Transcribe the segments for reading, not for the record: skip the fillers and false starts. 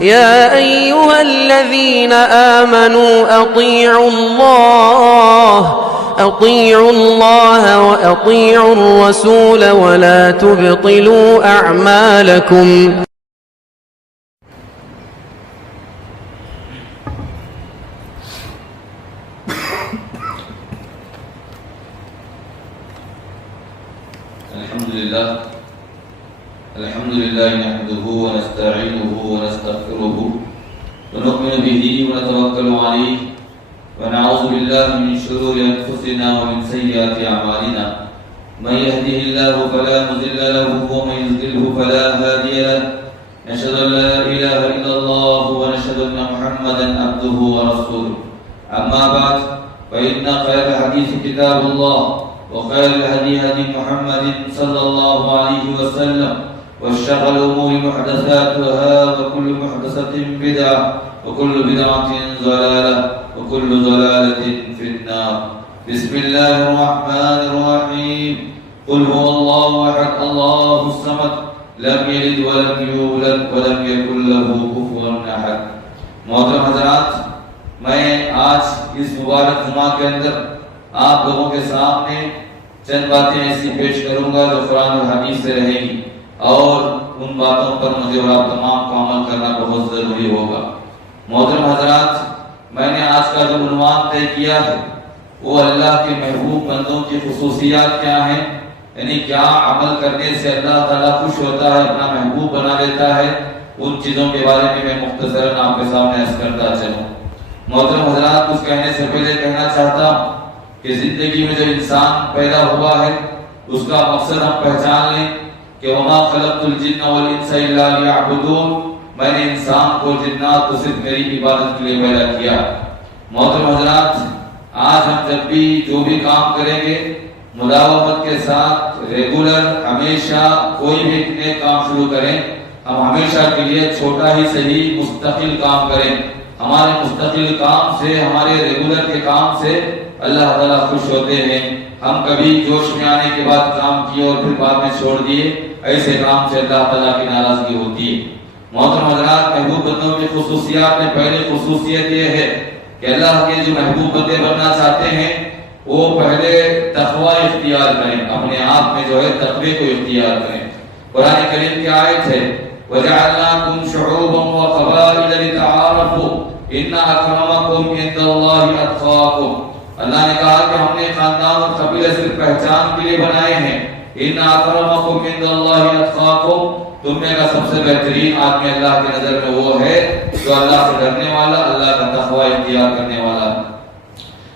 يا أيها الذين آمنوا أطيعوا الله وأطيعوا الرسول ولا تبطلوا أعمالكم. الحمد لله نحمده ونستعينه ونستغفره ونؤمن به ونتوكل عليه ونعوذ بالله من شرور أنفسنا ومن سيئات أعمالنا من يهده الله فلا مضل له ومن يضلل فلا هادي له نشهد أن لا إله إلا الله ونشهد أن محمدا عبده ورسوله أما بعد فإن خير الحديث كتاب الله وخير الهدي هدي محمد صلى الله عليه وسلم وشر الأمور محدثاتها وكل محدثة بدعة وكل بدعة ضلالة وكل ضلالة في النار. بسم الله الرحمن الرحيم. قل هو الله أحد الله الصمد لم يلد ولم يولد ولم يكن له كفوا أحد. محترم حضرات، میں آج اس مبارک جمعہ کے اندر آپ لوگوں کے سامنے چند باتیں ایسی پیش کروں گا جو قرآن اور حدیث سے رہیں گی، اور ان باتوں پر مجھے اور آپ تمام کو عمل کرنا بہت ضروری ہوگا. محترم حضرات، میں نے آج کا جو عنوان طے کیا ہے وہ اللہ کے محبوب بندوں کی خصوصیات کیا ہیں، یعنی کیا عمل کرنے سے اللہ تعالیٰ خوش ہوتا ہے، اپنا محبوب بنا لیتا ہے، ان چیزوں کے بارے میں مختصراً آپ کے سامنے عرض کرتا چلوں. محترم حضرات، کچھ کہنے سے پہلے کہنا چاہتا ہوں کہ زندگی میں جو انسان پیدا ہوا ہے اس کا مقصد ہم پہچان لیں کہ وما خلقت الجن والانس الا ليعبدون، میں نے انسان کو جنات کو صرف میری عبادت کے لیے پیدا کیا. محترم حضرات، آج ہم جب بھی جو بھی کام کریں گے مداومت کے ساتھ ریگولر ہمیشہ کوئی بھی نیک کام شروع کریں، ہم ہمیشہ کے لیے چھوٹا ہی صحیح مستقل کام کریں. ہمارے مستقل کام سے، ہمارے ریگولر کے کام سے اللہ تعالیٰ خوش ہوتے ہیں. ہم کبھی جوش میں آنے کے بعد کام کیے اور پھر بعد میں چھوڑ دیے، ایسے کام سے اللہ تعالیٰ کی ناراضگی ہوتی ہے. محترم حضرات، محبوب بندوں کی خصوصیات میں پہلی خصوصیت یہ ہے کہ اللہ کے جو محبوب بندے بننا چاہتے ہیں وہ پہلے تقوی اختیار کریں، اپنے آپ میں جو ہے تقوی کو اختیار کریں. قرآن کریم کی آیت ہے وَجَعَلْنَاكُمْ شُعُوبًا وَقَبَائِلَ لِتَعَارَفُوا إِنَّ أَكْرَمَكُمْ عِندَ اللَّهِ أَتْقَاكُمْ. اللہ نے کہا کہ ہم نے خاندان اور قبیلے صرف پہچان کے لیے بنائے ہیں. ان اکرمکم عند اللہ اتقاکم، تم میں کا سب سے بہترین آدمی اللہ کی نظر میں وہ ہے جو اللہ سے ڈرنے والا، اللہ کا تقوی اختیار کرنے والا.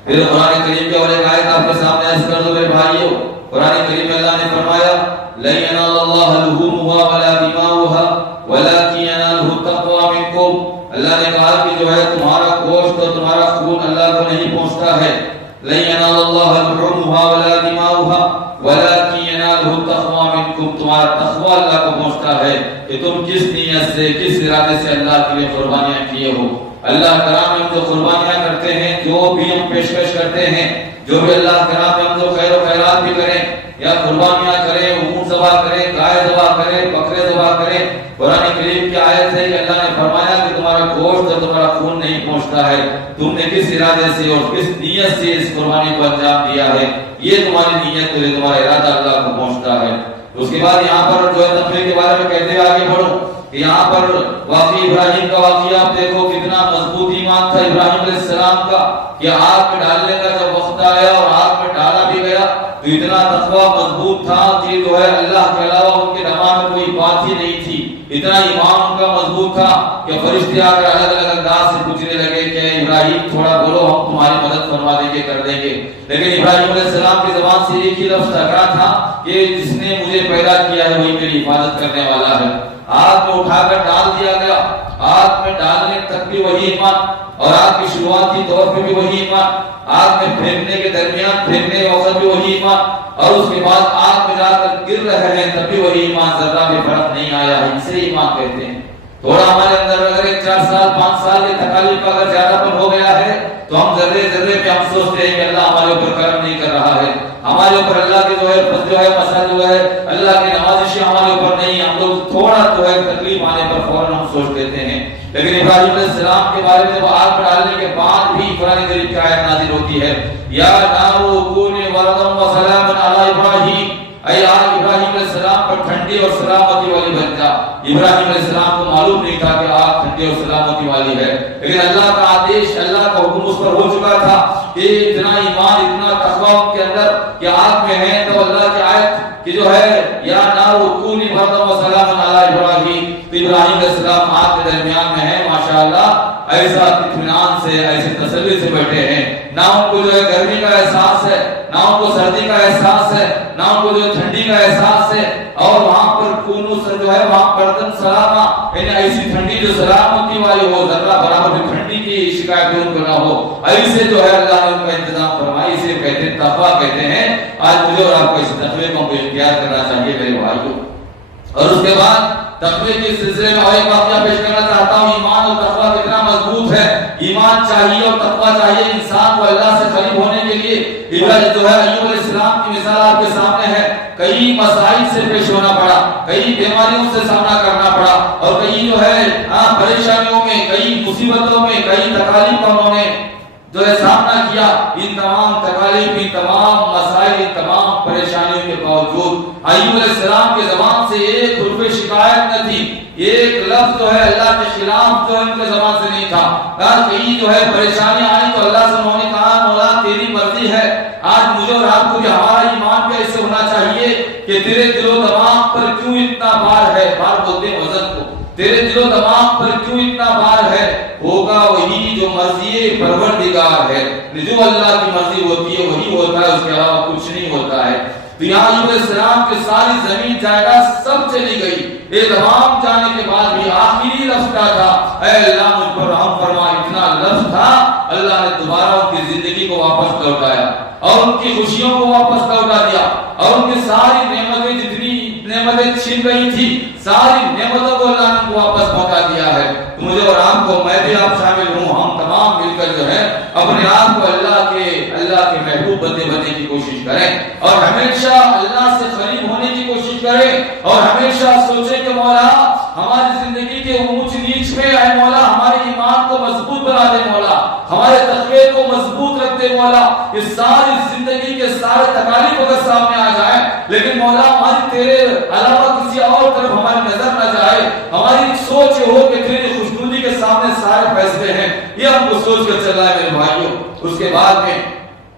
پھر قرآن کریم کی اور ایک آیت آپ کے سامنے عرض کر دو میرے بھائیو. قرآن کریم میں اللہ نے فرمایا لن ينال الله لحومها ولا دماؤها ولكن يناله التقوى منكم. اللہ نے کہا کہ جو ہے تمہارا گوشت اور تمہارا خون اللہ کو نہیں پہنچتا ہے. لن ينال الله لحومها ولا دماؤها ولكن يناله التقوى منكم. تمہارا تقوی اللہ کو پہنچتا ہے کہ تم کس نیت سے، کس ارادے سے اللہ کے لیے قربانیاں کیے ہو. اللہ کرام ہم جو قربانیاں کرتے ہیں، جو بھی ہم پیشکش کرتے ہیں، جو بھی اللہ کرام ہم جو خیر و خیرات بھی کریں یا قربانیاں کریں، اونٹ ذبح کریں، گائے ذبح کریں، بکرے ذبح کریں، قرآن کریم کی آیت ہے کہ اللہ نے فرمایا کہ تمہارا گوشت اور تمہارا خون نہیں پہنچتا ہے، تم نے کس ارادے سے اور کس نیت سے اس قربانی کو انجام دیا ہے، یہ تمہاری نیت ہے، تمہارا ارادہ اللہ کو پہنچتا ہے. اس کے بعد یہاں پر جو ہے تقوی کے بارے میں کہتے ہوئے آگے بڑھو کہ یہاں پر واقعی ابراہیم کا واقعہ آپ دیکھو، کتنا مضبوط ایمان تھا ابراہیم علیہ السلام کا کہ آگ میں ڈالنے کا جب وقت آیا اور آگ میں ڈالا بھی گیا تو اتنا تقوی مضبوط تھا کہ جو ہے اللہ کے علاوہ ان کے دماغ میں کوئی بات ہی نہیں تھی. اتنا ایمان ان کا مضبوط تھا کہ فرشتے آ کر الگ الگ انداز سے پوچھنے لگے کہ ابراہیم تھوڑا بولو، ہم تمہاری مدد فرما دیں گے، کر دیں گے. لیکن ابراہیم علیہ السلام کی زبان سے ایک ہی لفظ ٹکرا تھا کہ جس نے مجھے پیدا کیا ہے وہی میری حفاظت کرنے والا ہے. آگ میں اٹھا کر ڈال دیا گیا، آگ میں ڈالنے تک بھی وہی ایمان، اور آگ کی شروعاتی طور پہ بھی وہی ایمان، آگ میں پھینکنے کے درمیان پھینکنے کے وقت بھی وہی ایمان، اور اس کے بعد آگ میں جا کر گر رہے ہیں تب بھی وہی ایمان، ذرہ بھی فرق نہیں آیا ہے. اسے ایمان کہتے ہیں. تھوڑا ہمارے اندر اگر 4 سال 5 سال کی تکالیف کا اگر زیادہ پن ہو گیا ہے تو ہم ذرے ذرے پہ ہم سوچتے ہیں کہ اللہ ہمارے اوپر کرم نہیں کر رہا ہے، ہمارے اوپر اللہ کے جو ہے مسئلہ جو ہے اللہ کی نوازشیں ہمارے اوپر نہیں. ہم لوگ تھوڑا جو ہے تکلیف آنے پر فوراً ہم سوچ لیتے ہیں، لیکن ابراہیم علیہ السلام کے بارے میں آگ میں ڈالنے کے بعد بھی قرآن کریم کی آیت نازل ہوتی ہے، یا نار کونی بردا وسلاما علی ابراہیم، اے آگ ابراہیم علیہ السلام پر ٹھنڈی اور سلامتی والی بن جا۔ ابراہیم علیہ السلام کو معلوم نہیں تھا کہ آگ ٹھنڈی اور سلامتی والی ہے، لیکن اللہ کا آدیش، اللہ کا حکم اس پر ہو چکا تھا کہ اتنا ایمان، اتنا تقوی ان کے اندر کہ آگ میں ہیں، تو اللہ کی آیت کہ جو ہے یا نار کونی بردا وسلاما علی ابراہیم، تو ابراہیم علیہ السلام آگ کے درمیان میں ہیں، ماشاءاللہ ایسا اطمینان سے، ایسے تسلی سے بیٹھے ہیں، نہ ان کو جو ہے گرمی کا احساس ہے، نہ ان کو سردی کا احساس ہے، نہ ان کو جو ٹھنڈی کا احساس ہے، اور وہاں پر کونو سے جو ہے وہاں بردن سلاما، یعنی ایسی ٹھنڈی جو سلامتی والی ہو، ذرہ برابر بھی ٹھنڈی کی شکایت ان کو نہ ہو، ایسے جو ہے اللہ نے ان کا انتظام فرمایا۔ اسے کہتے ہیں تقویٰ کہتے ہیں۔ آج مجھے اور آپ کو اس تقوی کو اختیار کرنا چاہیے میرے بھائیوں۔ اور اس کے بعد تقوی کے سلسلے میں اور ایک واقعہ پیش کرنا چاہتا ہوں، ایمان اور تقوی کتنا مضبوط ہے۔ ایمان چاہیے اور تقوی چاہیے انسان کو اللہ سے قریب ہونے کے لیے۔ ابراہیم جو ہے ایوب علیہ السلام کی مثال آپ کے سامنے ہے، کئی مسائل سے پیش ہونا پڑا، کئی بیماریوں سے سامنا کرنا پڑا، اور کئی جو ہے پریشانیوں میں، کئی مصیبتوں میں، کئی تکالیف کا انہوں نے جو ہے سامنا کیا۔ ان تمام تکالیف، ان تمام مسائل، ان تمام پریشانیوں کے باوجود ایوب علیہ السلام کی زبان سے ایک حرف شکایت نہ تھی، ایک لفظ جو ہے اللہ کے خلاف جو ان کے زبان سے نہیں تھا۔ کئی جو ہے پریشانیاں آئی تو اللہ سے انہوں نے کہا مولا تیری مرضی ہے۔ آج مجھے اور آپ کو بھی ہمارا ایمان بھی ایسے ہونا چاہیے کہ تیرے دل و دماغ پر کیوں اتنا بار ہے، بار بولتے ہیں وزن کو، تیرے دل و دماغ پر کیوں اتنا بار ہے؟ ہوگا وہی جو مرضی پروردگار ہے، جو اللہ کی مرضی ہوتی ہے وہی ہوتا ہے، اس کے علاوہ کچھ نہیں ہوتا ہے۔ تو یہاں ایوب علیہ السلام کی ساری زمین جائیداد سب چلی گئی، یہ تمام جانے کے بعد بھی آخری لفظ کیا تھا؟ اے اللہ مجھ پر رحم فرما، اتنا لفظ تھا، اللہ نے دوبارہ ان کی زندگی کو واپس لوٹایا اور ان کی خوشیوں کو واپس لوٹا دیا، اور ان کی ساری نعمتیں، جتنی نعمتیں چھن گئی تھی، ساری نعمتوں کو اللہ نے واپس پہنچا دیا ہے۔ مجھے اور آپ کو، میں بھی آپ شامل ہوں، ہم تمام مل کر جو ہے اپنے آپ کو اللہ کے محبوب بندے بننے کی کوشش کریں، اور ہمیشہ اللہ سے قریب ہونے کی کوشش کریں، اور ہمیشہ سوچیں کہ مولا ہماری زندگی کے اونچ نیچ میں، اے مولا ہمارے ایمان کو مضبوط بنا دے، مولا ہمارے تقوی کو مضبوط رکھ دے، مولا یہ ساری زندگی کے سارے تکالیف اگر سامنے آ جائیں، لیکن مولا ہماری تیرے علاوہ کسی اور طرف ہماری نظر نہ جائے، ہماری سوچ یہ ہو کہ تیری خوشنودی کے سامنے سارے فیصلے ہیں، یہ ہم کو سوچ کر چل رہا ہے میرے بھائیوں۔ اس کے بعد میں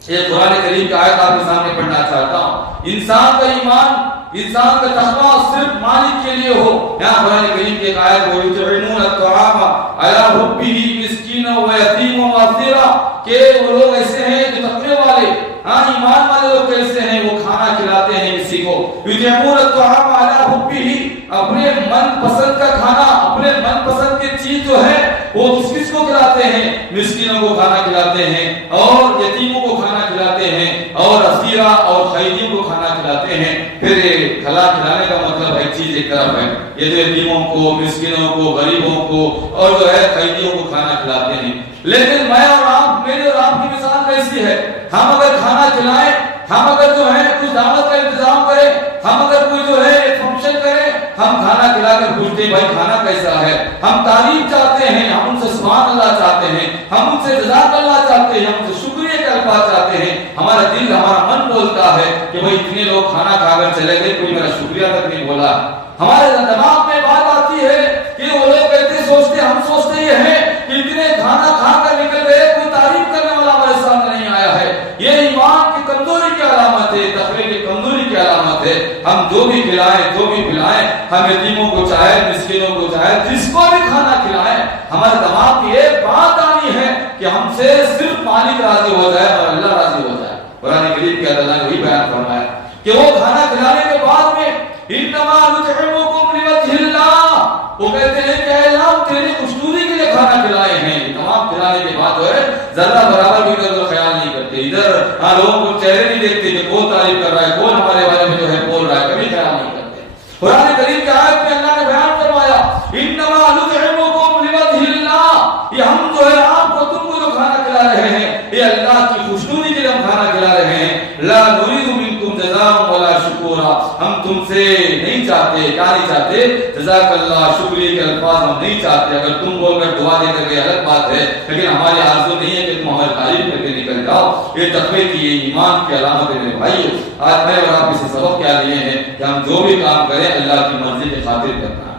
ایک قرآن کریم کی آیت آپ کے سامنے پڑھنا چاہتا ہوں، انسان کا ایمان، انسان کا تقویٰ صرف مالک کے لیے ہو۔ یہاں قرآن کریم کی ایک آیت ہے، یطعمون الطعام علی حبہ مسکینا و یتیما و اسیرا، کہ وہ لوگ ایسے ہیں جو تقوی والے، ایمان والے لوگ کیسے ہیں، وہ کھانا کھلاتے ہیں کسی کو، یطعمون الطعام علی حبہ، اپنے من پسند کا کھانا، اپنے من پسند کی چیز جو ہے وہ کس کو کھلاتے ہیں؟ مسکینوں کو کھانا کھلاتے ہیں، اور یتیموں کو کھانا کھلاتے ہیں، اور اسیرا اور قیدیوں کو کھانا کھلاتے ہیں۔ پھر کھلانے کا مطلب ایک چیز ایک طرف ہے، یہ جو یتیموں کو، مسکینوں کو، غریبوں کو اور جو ہے قیدیوں کو کھانا کھلاتے ہیں، لیکن میں اور آپ، میرے اور آپ کی مثال کیسی ہے؟ ہم اگر کھانا کھلائیں، ہم اگر جو ہے کچھ دعوت کا انتظام کریں، ہم اگر کوئی جو ہے فنکشن کریں، ہم کھانا کھلا کر پوچھتے ہیں بھائی کھانا کیسا ہے، ہم تعریف چاہتے ہیں، ہم ان سے سبحان اللہ چاہتے ہیں، ہم ان سے جزاک اللہ چاہتے ہیں، ہم ان سے شکریہ کے الفاظ چاہتے ہیں، ہمارا دل، ہمارا من بولتا ہے کہ بھائی اتنے لوگ کھانا کھا کر چلے گئے، کوئی میرا شکریہ تک نہیں بولا۔ ہمارے دماغ میں بات آتی ہے کہ وہ لوگ کہتے سوچتے، ہم سوچتے یہ ہیں کہ اتنے کھانا کھا کر نکل گئے، کوئی تعریف کرنے والا ہمارے سامنے نہیں آیا ہے۔ یہ ایمان کی کمزوری کی علامت ہے، تقوی کی کمزوری کی علامت ہے۔ ہم جو بھی کھلائیں، جو بھی پلائیں، ہم یتیموں کو چاہے، مسکینوں کو چاہے، جس کو بھی کھانا کھلائیں، ہمارے دماغ کی ایک بات آنی ہے کہ ہم سے صرف مالک راضی ہو جائے اور اللہ راضی ہو جائے۔ قرآن کریم کے اللہ نے وہی بیان فرمایا کہ وہ کھانا کھلانے کے بعد میں انما نطعمکم لوجہ اللہ، وہ کہتے ہیں کہ اے اللہ تیری خوشنودی کے لیے کھانا کھلائے ہیں۔ تمام کھلانے کے بعد جو ہے ذرہ برابر بھی ادھر خیال نہیں کرتے، ادھر لوگوں کو چہرے نہیں دیکھتے کہ کون تعریف کر رہا ہے، کون ہمارے بارے میں جو ہے بول رہا ہے، کبھی خیال نہیں کرتے۔ قرآن کریم کی آیت میں اللہ نے بیان فرمایا انما نطعمکم لوجہ اللہ، یہ ہم جو ہے آپ کو، تم کو جو کھانا کھلا رہے ہیں، یہ اللہ کی خوشنودی کے لیے ہم کھانا کھلا رہے ہیں۔ لا نريد منکم جزاء ولا شکورا، ہم تم سے نہیں چاہتے چاہتے؟ کیا نہیں چاہتے؟ جزاک اللہ، شکریہ کے الفاظ ہم نہیں چاہتے. اگر تم بول کر دعا دے کر کے الگ بات ہے، لیکن ہماری آرزو نہیں ہے کہ تم ہماری تعریف کر کے نکل جاؤ. یہ تقوی کی، یہ ایمان کی علامت ہے میرے بھائیو. آج میں اور آپ اسے سبق کیا لیے ہیں کہ ہم جو بھی کام کریں اللہ کی مرضی کی خاطر کرنا ہے.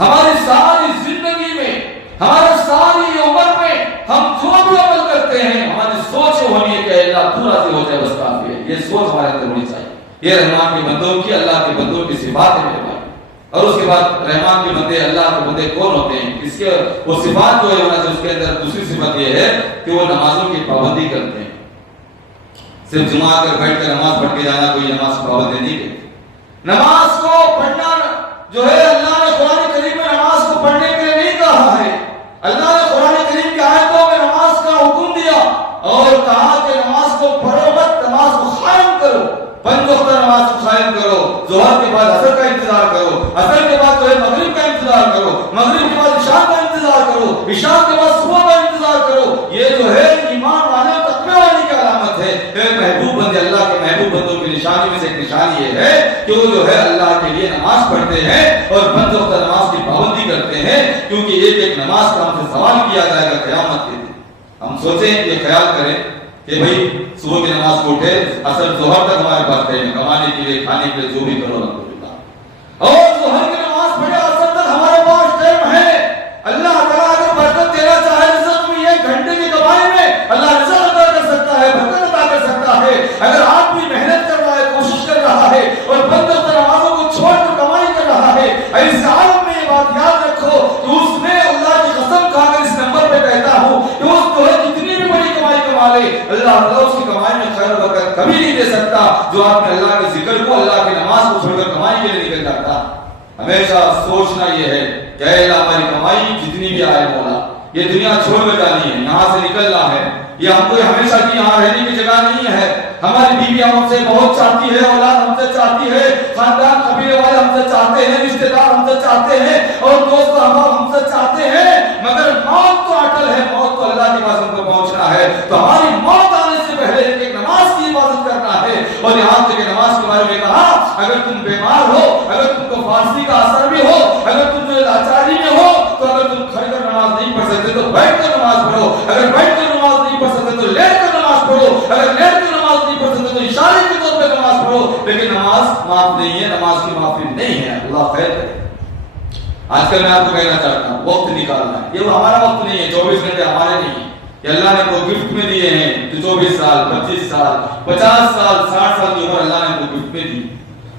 ہماری ساری زندگی میں، ہماری ساری عمر میں ہم جو بھی عمل کرتے ہیں، ہماری سوچ ہونی ہے کہ اللہ تو راضی ہو جائے بس کافی ہے. یہ سوچ ہمارے اندر ہونی چاہیے. یہ رحمان کے بندوں کی، اللہ کے بندوں کی صفات ہے میرے بھائی. اور اس کے بعد رحمان کے بندے، اللہ کے بندے کون ہوتے ہیں؟ اس کے وہ صفات جو ہے اس کے اندر دوسری صفت یہ ہے کہ وہ نمازوں کی پابندی کرتے ہیں. صرف جمعہ کر بیٹھ کر نماز پڑھ کے جانا کوئی نماز کی پابندی نہیں کرتی. نماز کو پڑھنا جو ہے، اللہ نے قرآن کریم میں نماز کو پڑھنے کے لیے نہیں کہا ہے. اللہ نے قرآن کریم کی آیتوں میں نماز کا حکم دیا اور کہا کہ نماز کو پڑھو مت، نماز کو قائم کرو. 5 وقت نماز کو قائم کرو. ظہر کے بعد عصر کا انتظار کرو، عصر کے بعد جو ہے مغرب کا انتظار کرو، مغرب کے بعد عشاء کا انتظار کرو، عشاء کے بعد صبح کا انتظار کرو. یہ جو ہے ایمان والے اور تقوی والے کی علامت ہے. محبوب بندے، اللہ کے محبوب بندوں کی نشانی میں سے ایک نشانی یہ ہے کہ وہ جو ہے اللہ کے لیے نماز پڑھتے ہیں اور 5 وقت نماز کی پابندی کرتے ہیں. کیونکہ ایک ایک نماز کا ہم سے سوال کیا جائے گا قیامت کے دن. ہم سوچیں، یہ خیال کریں کہ بھئی صبح کی نماز کو اٹھے، عصر ظہر تک ہمارے پاس ٹائم کمانے کے لیے، کھانے کے لیے، جو بھی کرو الحمدللہ. اور ظہر کی نماز پڑھے عصر تک ہمارے پاس ٹائم ہے. اللہ تعالیٰ اگر برکت دینا چاہے رزق میں، 1 گھنٹے کی کمائی میں اللہ رزق عطا کر سکتا ہے، برکت عطا کر سکتا ہے. اگر آپ بھی محنت کر رہا ہے، کوشش کر رہا ہے اور 5 وقت نمازوں کو چھوڑ کر کمائی کر رہا ہے، اس عالم میں یہ بات یاد رکھو کہ اس نے اللہ کی قسم کھا کر اس نمبر پہ کہتا ہوں کہ اس جو ہے جتنی بھی بڑی کمائی کما لے، اللہ تعالیٰ اس کی کمائی میں خیر و برکت کبھی نہیں دے سکتا جو آپ نے اللہ کے ذکر کو، اللہ کی نماز کو چھوڑ کر کمائی کے لیے نکل جاتا. ہمیشہ سوچنا یہ ہے کہ اے اللہ ہماری کمائی جتنی بھی آئے مولا، یہ دنیا چھوڑ کر جانی ہے، یہاں سے نکلنا ہے. یہ ہم کو ہمیشہ کی یہاں رہنے کی جگہ نہیں ہے. ہماری بیوی ہم سے بہت چاہتی ہے، اولاد ہم سے چاہتی ہے، خاندان قبیلے والے ہم سے چاہتے ہیں، رشتے دار ہم سے چاہتے ہیں اور دوست احباب ہم سے چاہتے ہیں، مگر موت تو اٹل ہے. موت تو اللہ کے پاس ہم کو پہنچنا ہے. تو ہماری موت آنے سے پہلے ایک نماز کی حفاظت کرنا ہے. اور یہاں تک کہ نماز کے بارے میں کہا اگر تم بیمار ہو، اگر تم کو فارسی کا اثر بھی ہو، اگر تم جو لاچاری میں ہو، تو اگر تم کھڑ کر نماز نہیں پڑھ سکتے تو بیٹھ کر نماز پڑھو. اگر بیٹھ کر نماز نہیں پڑھ سکتے تو لیٹ کر نماز پڑھو. اگر لیٹ کر نماز نہیں پڑھ سکتے تو اشارے کے طور پہ نماز پڑھو. لیکن نماز معاف نہیں ہے، نماز کی معافی نہیں ہے. اللہ خیر کرے. آج کل میں آپ کو کہنا چاہتا ہوں وقت نکالنا ہے. یہ ہمارا وقت نہیں ہے، 24 گھنٹے ہمارے نہیں ہیں. کہ اللہ نے کو گفٹ میں دیے ہیں. 24 سال، 25 سال، 50 سال، 60 سال کی عمر اللہ نے کو گفٹ میں دی.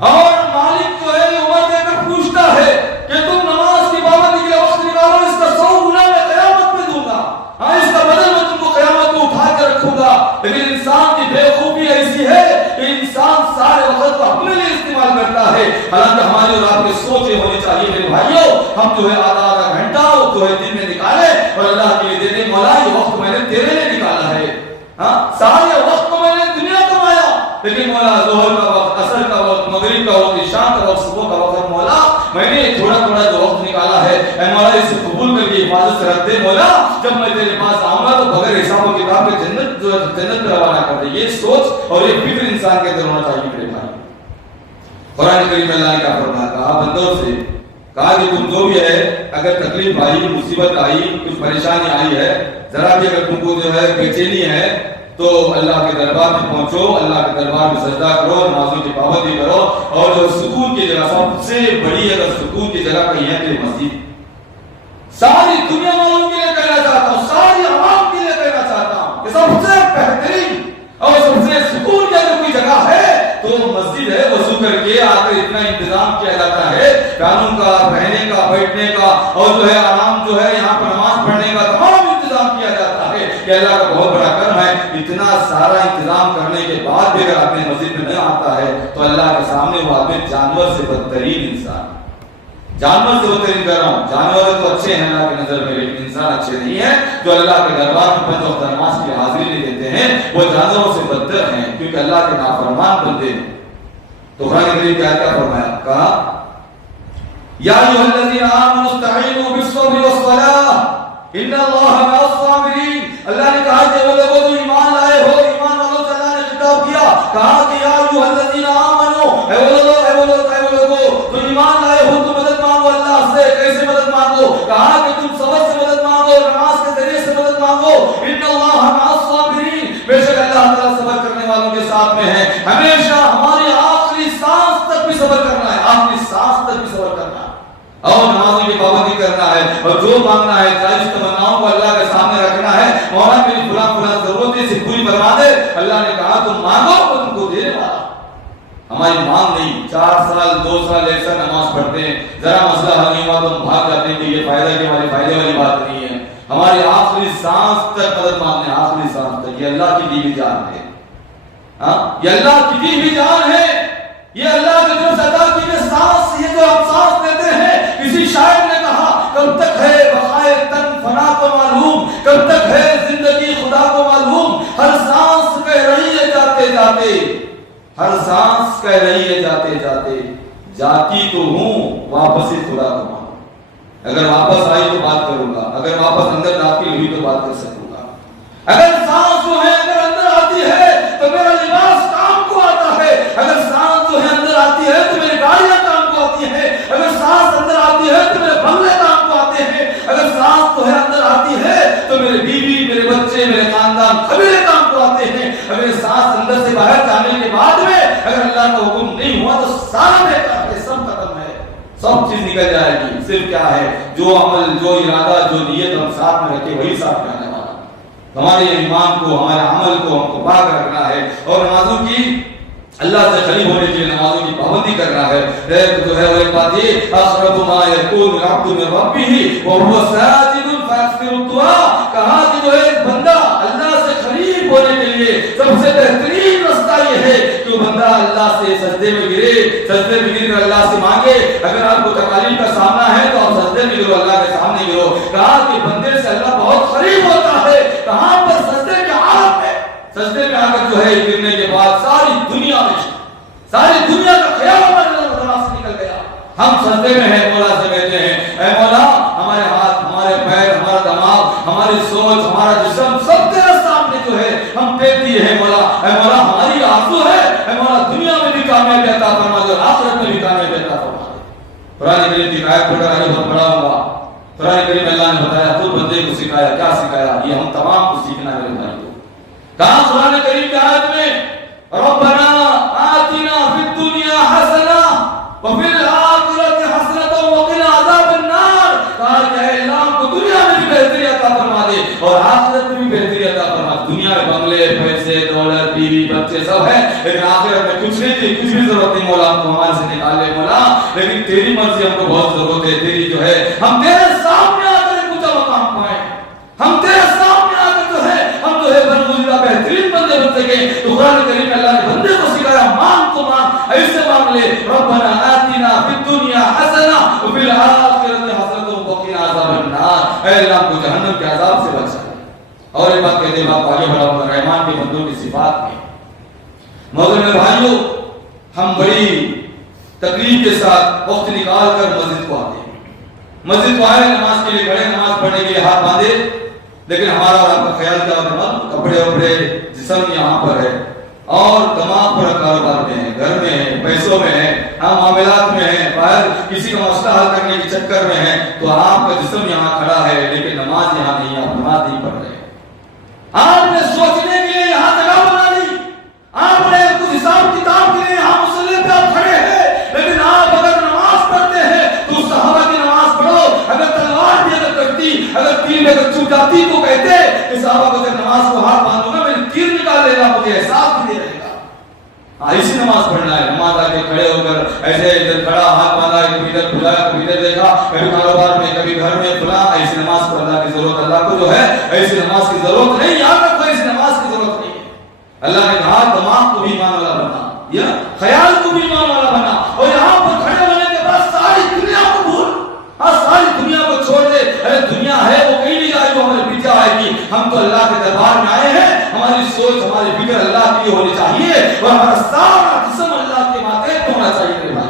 اور مالک جو ہے عمر دے کر پوچھتا ہے کہ تم نماز کی پابندی کے لیے وقت نکالو، اس کا 100 گنا میں قیامت میں دوں گا. ہاں، اس کا بدل میں تم کو قیامت میں اٹھا کر رکھوں گا. لیکن انسان کی بے خوبی ایسی ہے کہ انسان سارے وقت کو اپنے لیے استعمال کرتا ہے. حالانکہ ہماری اور آپ کی سوچ یہ ہونی چاہیے میرے بھائیوں، ہم جو ہے آدھا گھنٹہ جو ہے دن میں نکالے اور اللہ کے لیے دے دیں. مولا یہ وقت میں نے تیرے لیے نکالا ہے. ہاں، سارے وقت کو میں نے دنیا کمایا، لیکن مولا ظہر کا وقت، عصر کا وقت، مغرب کا وقت، عشاء کا وقت، صبح کا وقت، مولا میں نے تھوڑا تھوڑا جو وقت نکالا ہے، اے مولا اسے قبول کر کے حفاظت سے رکھ دے. مولا جب میں تیرے پاس آؤں گا تو بغیر حساب و کتاب کے جنت جو ہے جنت میں روانہ کر دے. یہ سوچ اور یہ فکر انسان کے اندر ہونا چاہیے میرے بھائی. قرآن کریم میں اللہ نے کیا فرمایا؟ کہا بندوں سے، کہا کہ تم جو بھی ہے، اگر تکلیف آئی، مصیبت آئی، کچھ پریشانی آئی ہے، ذرا بھی اگر تم کو جو ہے بے چینی ہے تو اللہ کے دربار میں پہنچو، اللہ کے دربار میں سجدہ کرو، نمازوں کی پابندی کرو. اور جو سکون کی جگہ سب سے بڑی اگر سکون کی جگہ کہیں ہے تو مسجد. ساری دنیا والوں کے لیے کہنا چاہتا ہوں، ساری عوام کے لیے کہنا چاہتا ہوں کہ سب سے بہترین اور سب سے سکون کی اگر کوئی جگہ ہے تو مسجد ہے. وضو کر کے آ کر اتنا انتظام کیا جاتا ہے قانون کا، رہنے کا، بیٹھنے کا، اور جو ہے آرام جو ہے یہاں پر نماز پڑھنے کا تمام انتظام کیا جاتا ہے کہ اللہ کا بہت بڑا کرم ہے. اتنا سارا انتظام کرنے کے بعد بھی اگر آدمی مسجد میں نہیں آتا ہے تو اللہ کے سامنے وہ آدمی جانور سے بدترین انسان. جانور سے بدترین کر رہا ہوں. جانور تو اچھے ہیں اللہ کی نظر میں، لیکن انسان اچھے نہیں ہیں. جو اللہ کے دربار میں 5 وقت نماز کی حاضری نہیں دیتے ہیں وہ جانوروں سے بدتر ہیں، کیونکہ اللہ کے نافرمان بندے ہیں. تو قرآن کریم کیا فرمایا؟ کہا یا ایھا الذین آمنوا استعینوا بالصبر والصلاۃ ان اللہ مع الصابرین. اللہ نے کہا کہ وہ لوگ جو ایمان لائے ہو، ایمان والوں سے اللہ نے خطاب کیا، کہا کہ یا ایھا الذین آمنوا، اے وہ لوگ تو ایمان لائے ہو تو مدد مانگو اللہ سے. کیسے مدد مانگو؟ کہا کہ تم صبر سے مدد مانگو, نماز کے ذریعے سے مدد مانگو. ان اللہ مع الصابرین, بے شک اللہ تعالیٰ صبر کرنے والوں کے ساتھ میں ہے. ہمیشہ ہماری آخری سانس تک بھی صبر کرنا ہے, آخری سانس تک بھی صبر کرنا ہے, اور نمازوں کی پابندی کرنا ہے, اور جو مانگنا ہے جائز تمناؤں کو اللہ کے سامنے رکھنا ہے. مولا میری فلاں فلاں ضرورتیں سے پوری فرما دے. اللہ نے کہا تم مانگو تو تم کو دینے والا. ہماری مانگ نہیں, 4 سال 2 سال ایک سال نماز پڑھتے ہیں, ذرا مسئلہ حل نہیں ہوا تو ہم بھاگ جاتے ہیں کہ یہ فائدے والی بات نہیں ہے. ہماری آخری سانس تک مدد مانگنے, آخری سانس تک. یہ اللہ کی دی ہوئی جان ہے, ہاں یہ اللہ کی دی ہوئی جان ہے, یہ اللہ کی طرف سے عطا کی ہوئی سانس. یہ جو آپ سانس لیتے ہیں, کسی شاعر نے کہا کب تک ہے بقائے تن فنا کو معلوم, کب تک ہے زندگی خدا کو معلوم. ہر سانس کہہ رہی ہے جاتے جاتے, ہر سانس کہہ رہی ہے جاتے جاتے, جاتی تو ہوں واپس ہی خدا کو مانوں. اگر واپس آئی تو بات کروں گا, اگر واپس اندر داخل ہوئی تو بات کر سکوں گا. اگر سانس جو ہے اگر اندر آتی ہے تو میرا لباس کام کو آتا ہے. اگر سانس جو ہے اندر آتی ہے تو میری گاڑیاں کام کو آتی ہیں. اگر سانس اندر آتی ہے تو میرے بنگلے کام کو آتے ہیں. اگر سانس جو ہے اندر آتی ہے تو میرے بیوی, میرے بچے, میرے خاندان قبیلے کام کو آتے ہیں. اگر سانس اندر سے باہر جانے کے بعد میں اگر اللہ کا حکم نہیں ہوا تو سارا بیکار ہے, سب ختم ہے, سب چیز نکل جائے گی. صرف کیا ہے, جو عمل, جو ارادہ, جو نیت ہم ساتھ میں رکھے وہی ساتھ میں آنے والا. ہمارے ایمان کو, ہمارے عمل کو ہم کو پاک رکھنا ہے, اور نمازوں کی اللہ سے قریب ہونے کے لیے نمازوں کی پابندی کرنا ہے. جو ہے وہ ایک بات یہ, اقرب ما یکون العبد من ربہ وهو ساجد فاکثر الدعاء. کہا کہ جو ہے بندہ اللہ سے قریب ہونے کے لیے سب سے بہترین راستہ یہ ہے کہ وہ بندہ اللہ سے سجدے میں گرے, سجدے میں گر کر اللہ سے مانگے. اگر آپ کو تکالیف کا سامنا ہے تو آپ سجدے میں گرو, اللہ کے سامنے گرو. کہا کہ بندے سے اللہ بہت قریب ہوتا ہے. کہاں پر؟ سجدے کے حالت میں. سجدے میں آ کر جو ہے گرنے کے بعد ساری دنیا کا خیال ہمارے دماغ سے نکل گیا. ہم سجدے میں ہیں, مولا سے کہتے ہیں اے مولا ہمارے ہاتھ, ہمارے پیر, ہمارا دماغ, ہماری سوچ, ہمارا جسم سب تیرے سامنے جو ہے ہم پھینک دیے ہیں. مولا اے مولا ہماری آرزو ہے اے مولا دنیا میں بھی کامیابی عطا فرما دے اور آخرت میں بھی کامیابی عطا فرما دے. قرآن کریم کی آیت پڑھ کر آگے بہت بڑا ہوگا. قرآن کریم اللہ نے بتایا, خود بندے کو سکھایا. کیا سکھایا؟ یہ ہم تمام کو سیکھنا ہے میرے بھائی کو. کہاں قرآن کریم کی آیت میں ربنا آتنا فی الدنیا حسنہ وفی الآخرۃ حسنۃ وقنا عذاب النار. کہا کہ اے اللہ کو دنیا میں بھی بہتری عطا فرما دے اور آخرت میں بھی بہتری عطا فرما دے. دنیا میں بنگلے, پیسے, دولت, بیوی, بچے سب ہے, لیکن آخرت میں کچھ نہیں تھی, کچھ بھی ضرورت نہیں. مولا ہم کو ہمارے سے نکال لے مولا, لیکن تیری مرضی ہم کو بہت ضرورت ہے. تیری جو ہے ہم تیرے سامنے آ کر ایک اونچا مقام پائیں, ہم تیرے سامنے آ کر جو ہے ہم جو ہے برگزیدہ بہترین بندے بن سکیں. تو قرآن کریم میں اللہ نے بندے کو سکھایا, مانگ تو مانگ, ایسے مانگ لے ربنا آتنا فی الدنیا حسنہ وفی الآخرۃ حسنۃ وقنا عذاب النار. اے اللہ کو جہنم کے عذاب سے بچا. اور ایک بات کہتے ہیں, بات آگے بڑھاؤں گا رحمان کے بندوں کی صفات میں. محترم بھائیوں, ہم بڑی تکلیف کے ساتھ وقت نکال کر مسجد کو آتے ہیں. مسجد کو آئے, نماز کے لیے کھڑے, نماز پڑھنے کے لیے ہاتھ باندھے, لیکن ہمارا اور آپ کا خیال کیا ہوتا ہے, کپڑے وپڑے, جسم یہاں پر ہے اور دماغ پر کاروبار میں ہے, گھر میں ہے, پیسوں میں ہے, ہم معاملات میں ہیں, باہر کسی کا مسئلہ حل کرنے کے چکر میں ہیں. تو آپ کا جسم یہاں کھڑا ہے لیکن نماز یہاں نہیں, آپ نماز نہیں پڑھ رہے. آپ نے سوچنے کے لیے یہاں جگہ بنا لی, آپ نے کچھ حساب کتاب کے لیے یہاں مصلی پہ آپ کھڑے ہیں, لیکن آپ اگر نماز پڑھتے ہیں تو صحابہ کی نماز پڑھو. اگر تلوار بھی اگر کٹتی, اگر تیر میں اگر چوٹ جاتی تو کہتے کہ صحابہ کو اگر نماز کو ہاتھ باندھوں گا میری تیر نکال لینا, مجھے احساس بھی دے رہے گا. ایسی نماز پڑھنا ہے. نماز آ کے کھڑے ہو کر ایسے ادھر کھڑا, ہاتھ باندھا, کبھی ادھر بلایا, کبھی ادھر دیکھا, کبھی کاروبار میں, کبھی گھر میں بلا. ایسی نماز کو اللہ کی ضرورت, اللہ کو جو ہے ایسی نماز کی ضرورت نہیں. یاد رکھو ایسی نماز کی ضرورت نہیں ہے. اللہ نے کہا دماغ کو بھی ایمان والا بنا, یا خیال کو بھی ایمان والا بنا, اور یہاں پر کھڑے ہونے کے بعد ساری دنیا کو بھول, ہاں ساری دنیا کو چھوڑ دے. ارے دنیا ہے وہ کہیں نہیں جائے گی, ہمارے پیچھے آئے گی. ہم تو اللہ کے دربار میں آئے ہیں, ہماری سوچ, ہماری فکر اللہ کے لیے ہونی چاہیے, اور ہمارا سارا جسم اللہ کے ماتحت ہونا چاہیے میرے بھائی.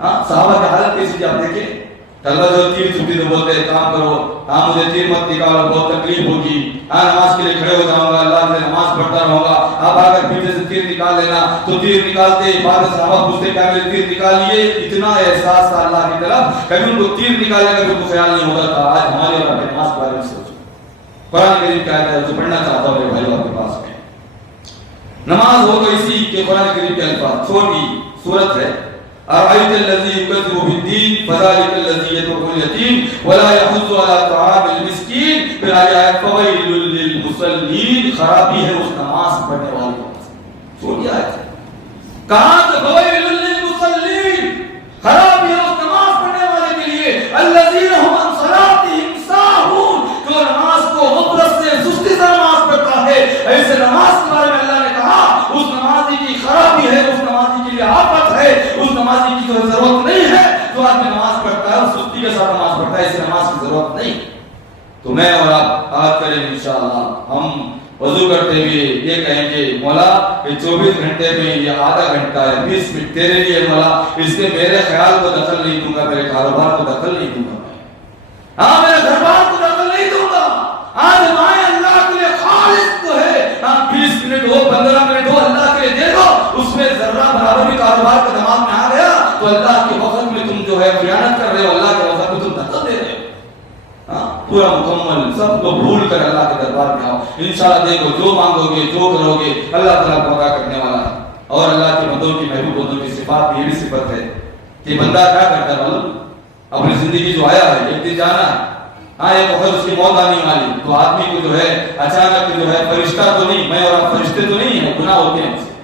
ہاں صحابہ کی حالت کیسی تھی آپ دیکھیں, اللہ جو تیر چھٹی تو بولتے ہیں کام کرو، ہاں مجھے تیر مت نکالو، بہت تکلیف ہوگی، ہاں نماز کے لیے کھڑے ہو جاؤں گا، اللہ سے نماز پڑھتا رہوں گا، آپ اگر پیچھے سے تیر نکال لینا تو تیر نکالتے بعد صحابہ پوچھتے کیا میرے تیر نکالیے، اتنا احساس تھا اللہ کی طرف، کبھی ان کو تیر نکالنے کا بھی خیال نہیں ہوتا تھا. آج ہمارے اور اپنے نماز کے بارے میں سوچو. قرآن کریم کیا ہے جو پڑھنا چاہتا ہوں میرے بھائی آپ کے پاس میں نماز ہو تو اسی کے قرآن کریم کے الفاظ، چھوٹی سورت ہے. أرأيت الذي يكذب بالدين فذلك الذي يدعو اليتيم ولا يحض على طعام المسكين. پھر آیا فويل للمصلين، خرابی ہے اس نماز پڑھنے والوں کو. چھوٹی آیت ہے. کہاں سے فويل للمصلين، خرابی ہے اس نماز پڑھنے والے کے لیے. الذين هم عن صلاتهم ساهون، جو نماز کو غفلت سے سستی سے نماز پڑھتا ہے. ایسے نماز کے بارے میں اللہ نے کہا اس نمازی کی خرابی ہے، اس نمازی کے لیے آفت ہے، اس نمازی کی تو ضرورت نہیں ہے. جو آدمی نماز پڑھتا ہے اور سستی کے ساتھ نماز پڑھتا ہے، اسے نماز کی ضرورت نہیں. تو میں اور آپ آج کریں انشاءاللہ. ہم وضو کرتے ہوئے یہ کہیں گے مولا کہ 24 گھنٹے میں یہ آدھا گھنٹہ ہے، 20 منٹ تیرے لیے مولا، اس میں میرے خیال کو دخل نہیں دوں گا، میرے کاروبار کو دخل نہیں دوں گا، ہاں میرے گھر بار کو دخل نہیں دوں گا. آج مائیں اللہ کے لیے خالص تو ہے، ہاں 20 منٹ ہو 15 منٹ ہو اللہ کے لیے دے دو. اس میں ذرہ برابر بھی کاروبار کا دماغ میں آ گیا تو اللہ کے وقت میں تم جو ہے خیانت کر رہے ہو، اللہ کے وقت میں تم دخل دے رہے ہو. پورا مکمل سب کو بھول کر اللہ کے دربار میں آؤ. انشاءاللہ دیکھو جو مانگو گے جو کرو گے اللہ تعالیٰ پورا کرنے والا ہے. اور اللہ کے بندوں کی محبوب بندوں کی صفات میں یہ بھی صفت ہے کہ بندہ کیا کرتا ہے معلوم، اپنی زندگی جو آیا ہے ایک دن جانا ہے، ہاں ایک وقت اس کی موت آنے والی. تو آدمی کو جو ہے اچانک جو ہے فرشتہ تو نہیں، میں اور آپ فرشتے تو نہیں ہیں، گناہ ہوتے ہیں ہم سے،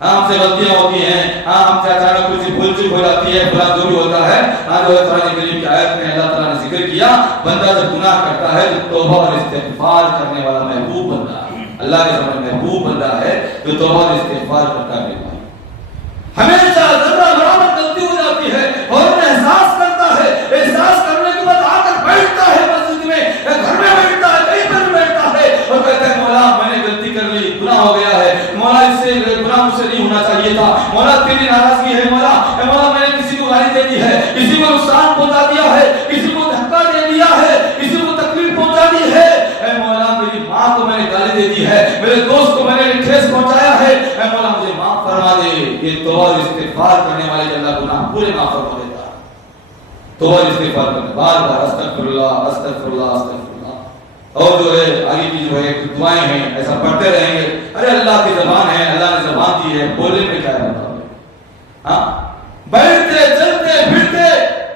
ہاں ہم سے غلطیاں ہوتی ہیں، ہاں ہم سے اچانک کچھ بھول چوک ہو جاتی ہے، فلاں جو بھی ہوتا ہے. ہاں جو ہے قرآن کریم کی آیت میں اللہ تعالیٰ نے ذکر کیا بندہ جب گناہ کرتا ہے تو توبہ اور استغفار کرنے والا محبوب بندہ ہے. اللہ کے سامنے محبوب بندہ ہے جو توبہ اور استغفار کرتا ہے. ہمیشہ ذرہ برابر غلطی ہو جاتی ہے اور احساس کرتا ہے، احساس کرنے کے بعد آ کر بیٹھتا ہے مسجد میں، گھر میں بیٹھتا ہے، کہیں پر بیٹھتا ہے اور کہتا ہے مولا میں نے غلطی کر لی، گناہ ہو گیا ہے، مولا اس سے گناہ مجھ سے نہیں ہونا چاہیے تھا، مولا تیری ناراضگی ہے، مولا مولا میں نے کسی کو گالی دے دی ہے، کسی کو نقصان پہنچا دیا ہے، کسی کو دھکا دے دیا ہے، کسی کو تکلیف پہنچا دی ہے. اے مولا میری ماں کو میں نے گالی دے دی ہے، میرے دوست کو میں نے ٹھیس پہنچایا ہے، اے مولا مجھے معاف فرما دے. یہ توبہ اور استغفار کرنے والے اللہ گناہ پورے معاف فرما دیتا ہے. توبہ اور استغفار کرنے بار بار استغفر اللہ استغفر اللہ استغفر اللہ. اور جو ہے آگے کی جو ہے دعائیں ہیں ایسا پڑھتے رہیں گے. ارے اللہ کی زبان ہے، اللہ نے زبان دی ہے، بولنے میں کیا ہے مطلب. ہاں بیٹھتے چلتے پھرتے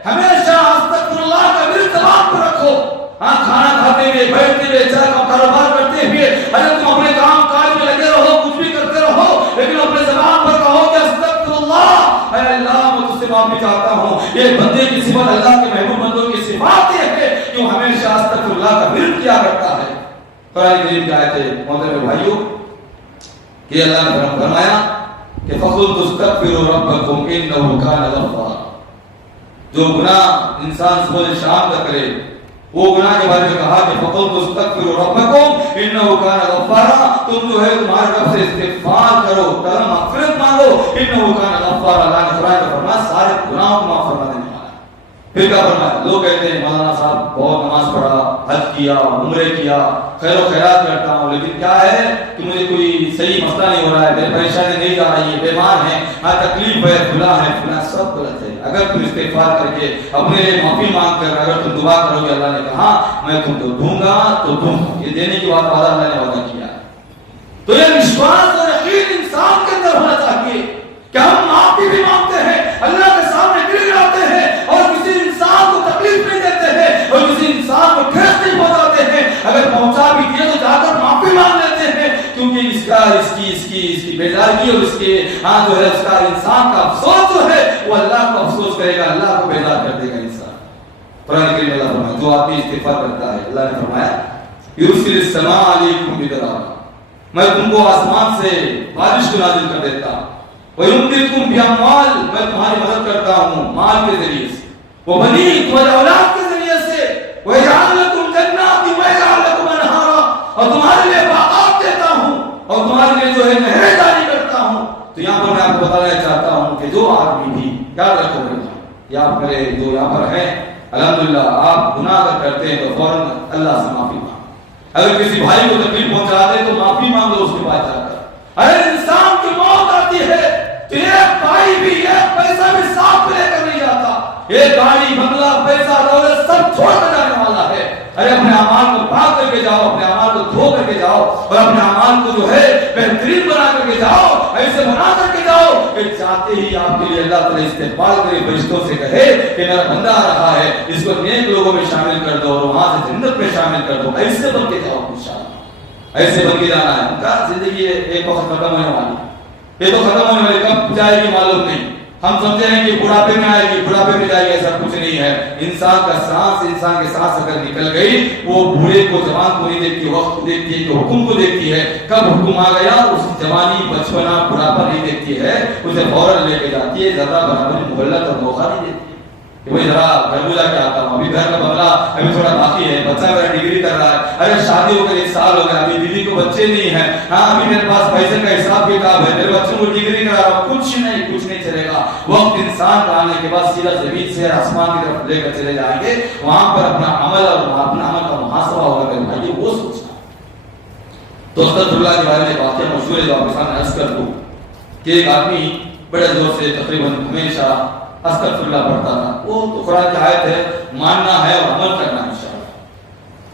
ہمیشہ استغفر اللہ کا ورد زبان پر رکھو. ہاں کھانا کھاتے ہوئے، بیٹھتے ہوئے، چاہے کاروبار کرتے ہوئے، ارے تم اپنے کام کاج میں لگے رہو، کچھ بھی کرتے رہو، لیکن اپنے زبان پر کہو کہ استغفر اللہ، اے اللہ میں تجھ سے معافی چاہتا ہوں. یہ بندے کی صفت، اللہ کے محبوب بندوں کی صفات یہ ہے کہ وہ ہمیشہ استغفر اللہ کا ورد کیا کرتا ہے. قرآن کریم کی آیت ہے محترم بھائیوں کہ اللہ نے فرمایا کہ فَقُلْتُ اسْتَغْفِرُوا رَبَّكُمْ إِنَّهُ كَانَ غَفَّارًا. جو گناہ انسان صبح شام کا کرے وہ گناہ کے بارے میں کہا کہ فَقُلْتُ اسْتَغْفِرُوا رَبَّكُمْ إِنَّهُ كَانَ غَفَّارًا. تم جو ہے تمہارے رب سے استغفار کرو، مغفرت مانگو. إِنَّهُ كَانَ غَفَّارًا. اللہ نے قرآن میں فرمایا سارے گناہوں کو معاف فرما دینے والا ہے. پھر کیا فرمایا؟ لوگ کہتے ہیں مولانا صاحب بہت نماز پڑھا، حج کیا، عمرے کیا، خیر و خیرات کرتا ہوں، لیکن کیا ہے کہ مجھے کوئی صحیح مسئلہ نہیں ہو رہا ہے، میری پریشانی نہیں جا رہی ہے، بیمار ہیں، ہاں تکلیف ہے، فلاں ہے فلاں. سب غلط ہے. اگر تم استغفار کر کے اپنے لیے معافی مانگ کر اگر تم دعا کرو گے اللہ نے کہا میں تم کو دوں گا تو دوں گا. یہ دینے کی بات وعدہ اللہ نے وعدہ کیا ہے. تو یہ وشواس اور یقین انسان کے اندر ہونا چاہیے کہ ہم معافی بھی مانگتے ہیں، اللہ کے سامنے گر جاتے ہیں اور کسی انسان کو تکلیف نہیں دیتے ہیں اور کسی انسان کو ٹھیس نہیں پہنچاتے ہیں. اگر پہنچا بھی دیے تو جا کر معافی مانگ لیتے ہیں کیونکہ اس کی بیدارگی اور اس کے ہاں جو ہے اس کا انسان کا افسوس جو ہے وہ اللہ کو افسوس کرے گا، اللہ کو بیدار کر دے گا انسان. قرآن کریم اللہ فرمایا جو آدمی استغفار کرتا ہے اللہ نے فرمایا یرسل السماء علیکم مدرارا، میں تم کو آسمان سے بارش کو نازل کر دیتا ہوں. وَيُمْدِدْكُمْ بِأَمْوَالٍ، میں تمہاری مدد کرتا ہوں مال کے ذریعے سے، وَبَنِينَ، تمہارے اولاد کے ذریعے سے، وَيَجْعَلْ لَكُمْ جَنَّاتٍ وَيَجْعَلْ لَكُمْ أَنْهَارًا، اور تمہارے لیے باغات دیتا ہوں اور تمہارے لیے جو ہے نہریں جاری کرتا ہوں. تو یہاں پر میں آپ کو بتانا چاہتا ہوں کہ جو آدمی بھی یاد رکھو گے یا آپ میرے جو یہاں پر ہیں الحمدللہ آپ گناہ اگر کرتے ہیں تو فوراً اللہ سے معافی مانگو. اگر کسی بھائی کو تکلیف پہنچا دے تو معافی مانگ لو اس کے پاس جا کر. اگر انسان کی موت آتی ہے تو ایک بھائی بھی ایک پیسہ بھی ساتھ لے کر نہیں جاتا. ایک گاڑی بنگلہ پیسہ دولت سب چھوڑ کر جانے والا ہے. ارے اپنے اعمال کو پاک کر کے جاؤ, اپنے اعمال کو دھو کر کے جاؤ اور اپنے اعمال کو جو ہے بہترین بنا کر کے جاؤ, ایسے بنا کر کے جاؤ کہ چاہتے ہی آپ کے لیے اللہ تعالیٰ استقبال کرے, فرشتوں سے کہے کہ میرا بندہ آ رہا ہے, اس کو نیک لوگوں میں شامل کر دو اور وہاں سے جنت میں شامل کر دو. ایسے بن کے جاؤ انشاءاللہ, ایسے بن کے جانا ہے. ان کا زندگی ایک وقت ختم ہونے والی, یہ تو ختم ہونے والی, کب جائے گی معلوم نہیں. ہم سمجھتے ہیں کہ بڑھاپے میں آئے گی, بڑھاپے میں جائے گی, ایسا کچھ نہیں ہے. انسان کا سانس, انسان کے سانس اگر نکل گئی, وہ بوڑھے کو جوان کو نہیں دیکھتی, وقت کو دیکھتی ہے, کہ حکم کو دیکھتی ہے. کب حکم آ گیا اس جوانی بچپنا بڑھاپا نہیں دیکھتی ہے, اسے فوراً لے کے جاتی ہے, ذرا برابر مہلت اور موقع نہیں دیتی کہ بھائی ذرا گھر کو جا کے آتا ہوں, ابھی گھر کا بنگلہ ابھی تھوڑا باقی ہے, بچہ میرا ڈگری کر رہا ہے, ارے شادی ہو کر 1 سال ہو گیا, ابھی بیوی کو بچے نہیں ہیں, ہاں ابھی میرے پاس پیسے کا حساب کتاب ہے, میرے بچوں کو ڈگری کرا رہا ہوں, کچھ نہیں چلے گا. وقت انسان کا آنے کے بعد سیدھا زمین سے آسمان کی طرف لے کر چلے جائیں گے, وہاں پر اپنا عمل اور اپنا عمل کا محاسبہ ہوگا. میرے بھائی وہ سوچنا. تو استغفر اللہ کے بارے میں واقعہ مشہور ہے جو آپ کے سامنے عرض کر دوں کہ ایک آدمی بڑے زور سے تقریباً ہمیشہ استغفر اللہ پڑھتا تھا. وہ تو قرآن کی آیت ہے, ماننا ہے اور عمل کرنا انشاءاللہ.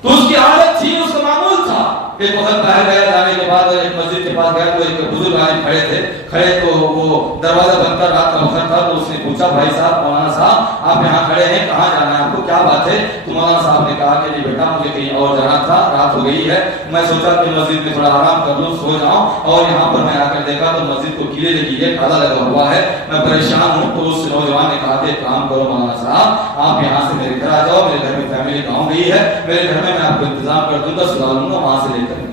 تو اس کی عادت تھی, اس کا معمول تھا. ایک وقت باہر گیا, جانے کے بعد ایک مسجد کے پاس گیا تو ایک بزرگ آدمی کھڑے تھے. کھڑے تو وہ دروازہ بند کر رات کا وقت تھا, تو اس نے پوچھا, بھائی صاحب, مولانا صاحب آپ یہاں کھڑے ہیں, کہاں جانا ہے آپ کو, کیا بات ہے؟ تو مولانا صاحب نے کہا کہ جی بیٹا مجھے کہیں اور جانا تھا, رات ہو گئی ہے, میں سوچا کہ مسجد میں تھوڑا آرام کر لوں, سو جاؤں, اور یہاں پر میں آ کر دیکھا تو مسجد کو کیلے لگی ہے, تالا لگا ہوا ہے, میں پریشان ہوں. تو اس نوجوان نے کہا کہ ایک کام کرو مولانا صاحب, آپ یہاں سے میرے گھر آ جاؤ, میرے گھر میں فیملی گاؤں گئی ہے, میرے گھر میں آپ کو انتظام کر دوں گا, سلا لوں گا, وہاں سے لے کر.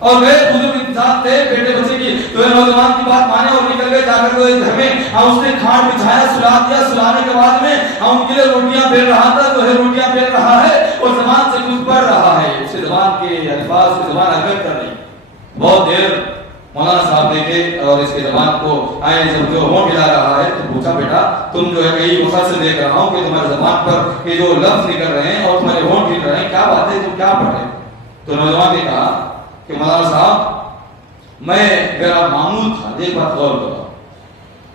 اور وہ بزرگ انسان تھے, بیٹے بچے کی, تو نوجوان کی بات مانے اور نکل گئے. جا کر تو گھر میں اس نے کھاٹ بچھایا, سلا دیا. سلانے کے بعد میں ان کے لیے روٹیاں بیل رہا تھا, جو ہے روٹیاں بیل رہا ہے اور زبان سے کچھ پڑھ رہا ہے, اس زبان کے الفاظ سے زبان حرکت کر رہی. بہت دیر مولانا صاحب دیکھے اور اس کے زبان کو آئے, جب جو ہونٹ ہلا رہا ہے تو پوچھا, بیٹا تم جو ہے کئی وقت سے دیکھ رہا ہوں کہ تمہاری زبان پر یہ جو لفظ نکل رہے ہیں اور تمہارے ہونٹ ہل رہے ہیں, کیا بات ہے, تم کیا پڑھ رہے ہیں؟ تو نوجوان نے کہا کہ مولانا صاحب, میرا معمول تھا, ایک بات غور کرو,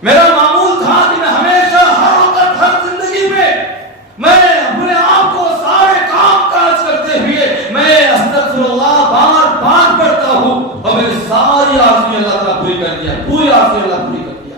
میرا معمول تھا کہ میں ہمیشہ ہر وقت ہر زندگی میں اپنے آپ کو سارے کام کاج کرتے ہوئے میں استغفر اللہ بار بار پڑھتا ہوں, اور میری ساری آرزویں اللہ تعالیٰ پوری کر دیا, پوری آرزویں اللہ پوری کر دیا.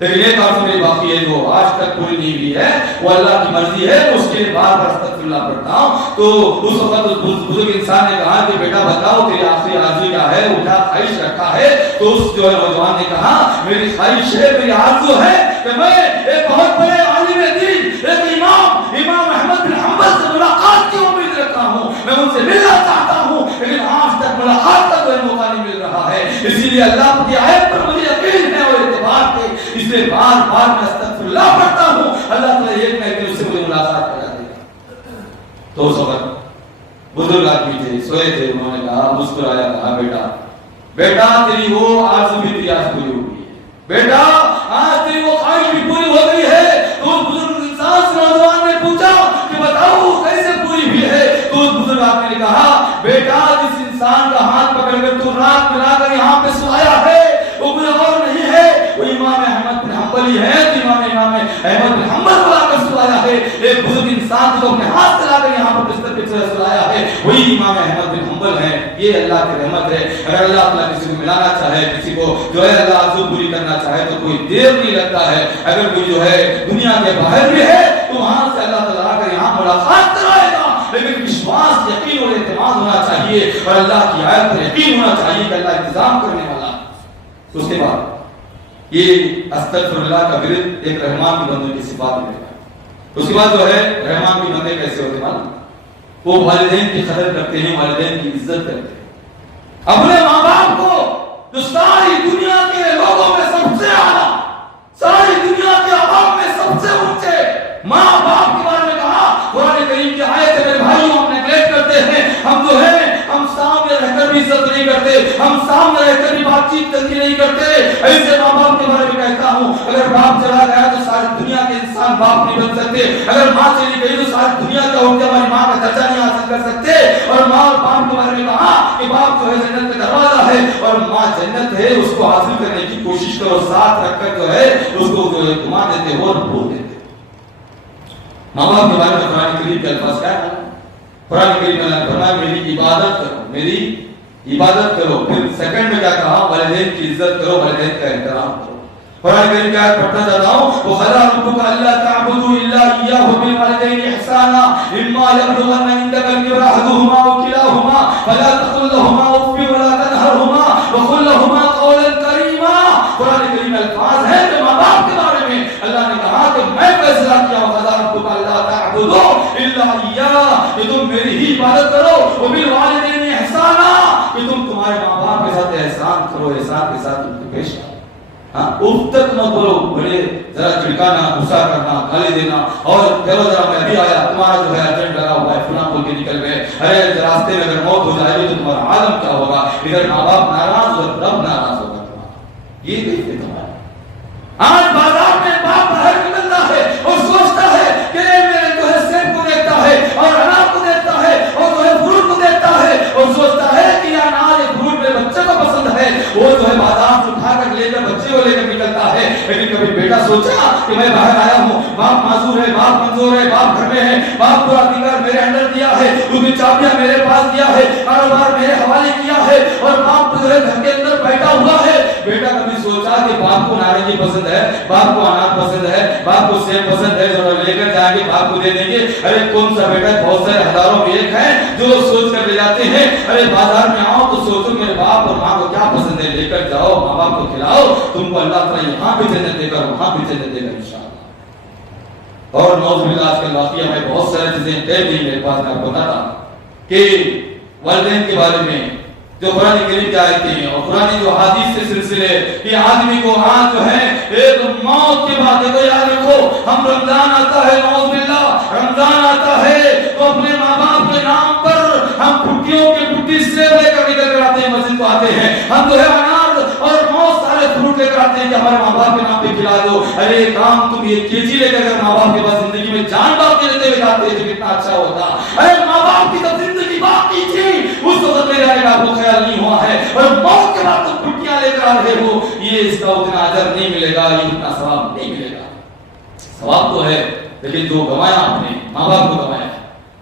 لیکن ایک آرزو میری باقی ہے جو آج تک پوری نہیں ہوئی ہے, وہ اللہ کی مرضی ہے, اس کے لیے بار بار استغفر اللہ پڑھتا ہوں. تو اس وقت اس بزرگ انسان نے کہا کہ بیٹا بتاؤ تیری آخری آرزو کیا ہے, اٹھا خواہش رکھا ہے. تو اس جو ہے نوجوان نے کہا, میری خواہش ہے, میری آرزو ہے کہ میں ایک بہت بڑے عالم دین, ایک امام احمد بن حنبل سے ملاقات کی امید رکھتا ہوں, میں ان سے ملنا چاہتا ہوں, لیکن آج تک ملاقات کا کوئی موقع نہیں مل رہا ہے. اسی لیے اللہ کی آیت پر مجھے یقین ہے اور اعتبار ہے, اس لیے بار بار میں استغفر اللہ پڑھتا ہوں, اللہ تعالیٰ ایک نہ ایک دن اس سے مجھے ملاقات کرا دے گا. تو اس وقت بزرگ آدمی تھے, سوئے تھے, انہوں نے کہا, مسکرایا, کہا, بیٹا تیری وہ آرزو بھی تیری آج پوری ہو گئی ہے, بیٹا آج تیری وہ خواہش بھی پوری ہو گئی ہے. تو اس بزرگ انسان سے نوجوان نے پوچھا کہ بتاؤ کیسے پوری ہوئی ہے. تو اس بزرگ آدمی نے کہا, بیٹا جس انسان کا ہاتھ پکڑ کر تو رات ملا کر یہاں پہ سلایا ہے, وہ کوئی اور نہیں ہے, وہ امام احمد بن حنبل ہی ہے. تو امام احمد بن حنبل کو لا کر سلایا ہے. ایک بزرگ انسان کو اپنے ہاتھ سے لا کر یہاں پر بستر پہ سلایا ہے, وہی امام احمد بن حنبل ہے. یہ اللہ کی رحمت ہے. اگر اللہ تعالیٰ کسی کو ملانا چاہے, کسی کو جو ہے اللہ آرزو پوری کرنا چاہے تو کوئی دیر نہیں لگتا ہے. اگر کوئی جو ہے دنیا کے باہر بھی ہے تو وہاں سے اللہ تعالیٰ آ کر یہاں ملاقات کرائے گا, لیکن وشواس, یقین اور اعتماد ہونا چاہیے, اور اللہ کی آیت پر یقین ہونا چاہیے کہ اللہ انتظام کرنے والا. اس کے بعد یہ استغفر اللہ کا ورد ایک رحمان کی بندوں کی صفات میں ہے. اس کے بعد جو ہے رحمان کی بندے کیسے ہوتے ہیں, وہ والدین کی قدر کرتے ہیں, والدین کی عزت کرتے ہیں. اپنے ماں باپ کو جو ساری دنیا کے لوگوں میں سب سے اعلیٰ, ساری دنیا کے عوام میں سب سے اونچے ماں باپ کے بارے میں کہا. قرآن کریم کی آیت ہے, میرے بھائیوں ہم نیگلیکٹ کرتے ہیں, ہم جو ہے ہم سامنے رہ کر بھی عزت نہیں کرتے, ہم سامنے رہ کر بھی بات چیت نہیں کرتے. ایسے ماں باپ کے بارے میں کہتا ہوں, اگر باپ چلا گیا تو ساری دنیا کے انسان باپ نہیں بن سکتے. اگر ماں چلی گئی تو ساری دنیا کا ہو کے ہماری ماں کا درجہ نہیں حاصل کر سکتے. اور ماں اور باپ کے بارے میں کہا کہ باپ جو ہے جنت کا دروازہ ہے اور ماں جنت ہے, اس کو حاصل کرنے کی کوشش کرو, ساتھ رکھ کر جو ہے اس کو جو ہے گھما دیتے ہو اور بھول دیتے. ماں باپ کے بارے میں قرآن کریم کے الفاظ کیا ہے؟ قرآن کریم میں فرمایا میری عبادت کرو, میری عبادت کرو. پھر سیکنڈ میں کیا کہا؟ والدین کی عزت کرو, والدین کا احترام کرو. قرآن کریم کا آیت پڑھنا چاہتا ہوں. وَقَضَىٰ رَبُّكَ أَلَّا تَعْبُدُوا إِلَّا إِيَّاهُ وَبِالْوَالِدَيْنِ إِحْسَانًا إِمَّا يَبْلُغَنَّ عِندَكَ الْكِبَرَ أَحَدُهُمَا أَوْ كِلَاهُمَا فَلَا تَقُل لَّهُمَا أُفٍّ وَلَا تَنْهَرْهُمَا وَقُل لَّهُمَا قَوْلًا كَرِيمًا. قرآن کریم میں الفاظ ہیں کہ ماں باپ کے بارے میں اللہ نے کہا کہ میں فیصلہ کیا ہوں. وَقَضَىٰ رَبُّكَ أَلَّا تَعْبُدُوا إِلَّا إِيَّاهُ, کہ تم میری ہی عبادت کرو. وَبِالْوَالِدَيْنِ إِحْسَانًا, کہ تم تمہارے ماں باپ کے ساتھ احسان کرو, احسان کے ساتھ ان کو پیش کرو. اف تک نہ کرو, بڑے ذرا چڑکانا, غصہ کرنا, گالی دینا اور چلو ذرا میں بھی آیا, تمہارا جو ہے ارجنٹ لگا ہوا ہے, فلاں بول کے نکل گئے. ارے راستے میں اگر موت ہو جائے گی تو تمہارا عالم کیا ہوگا؟ ادھر ماں باپ ناراض اور رب ناراض ہوگا تمہارا. یہ دیکھتے تمہارا آج بازار میں باپ باہر نکلتا ہے اور سوچتا ہے کہ میرے جو ہے سیب کو دیکھتا ہے اور انار کو دیکھتا ہے اور جو ہے فروٹ کو دیکھتا ہے اور سوچتا ہے کہ یہ انار یہ فروٹ میرے بچے کو پسند ہے. وہ جو ہے بازار سے اٹھا کر لے کر بچے کو لے کر نکلتا ہے. لیکن کبھی بیٹا سوچا کہ میں باہر آیا ہوں, باپ معذور ہے, باپ کمزور ہے, باپ گھر میں ہے, باپ پورا دیگر میرے اندر دیا ہے, اس کی چابیاں میرے پاس دیا ہے, کاروبار میرے حوالے کیا ہے اور باپ جو ہے گھر کے اندر بیٹھا ہوا ہے. بیٹا کبھی سوچا کہ باپ کو نارنگی پسند ہے, باپ کو انار پسند ہے, باپ کو سیب پسند ہے, ذرا لے کر جائیں گے باپ کو دے دیں گے. ارے کون سا بیٹا, بہت سارے ہزاروں میں ایک ہے جو سوچ کر لے جاتے ہیں. ارے بازار میں آؤ تو سوچو میرے باپ اور ماں کو کیا پسند ہے, لے کر جاؤ, ماں باپ کو کھلاؤ, تم کو اللہ تعالیٰ یہاں بھی جنت دے کر وہاں بھی جنت دے کر انشاءاللہ. اور نوز باللہ آج کل واقعہ میں بہت سارے چیزیں طے نہیں میرے پاس, میں آپ کو بتاتا کہ والدین کے بارے میں جو قرآن کریم کی آیتیں ہیں اور قرآن جو حدیث سے سلسلے کہ آدمی کو آج جو ہے ایک موت کے بعد دیکھو یاد رکھو, ہم رمضان آتا ہے, نعوذ باللہ رمضان آتا ہے تو اپنے ماں باپ کے نام پر ہم پھٹیوں کے پھٹی سے لے کر نکل کر آتے ہیں, مسجد کو آتے ہیں, ہم جو ہے انار اور بہت سارے فروٹ لے کر آتے ہیں کہ ہمارے ماں باپ کے نام پہ کھلا دو. ارے کام تم یہ کیجی لے کر ماں باپ کے پاس زندگی میں جان باپ کے لیتے ہوئے جاتے ہیں تو کتنا اچھا ہوتا. ارے ماں باپ کی جب زندگی باقی تھی اس وقت میرے آنے کا آپ کو خیال نہیں ہوا ہے اور موت کے بعد تم پھٹیاں لے کر آ رہے ہو, یہ اس کا اتنا اجر نہیں ملے گا, یہ اتنا ثواب نہیں ملے گا. ثواب تو ہے لیکن جو گوایا آپ نے ماں باپ کو گوایا.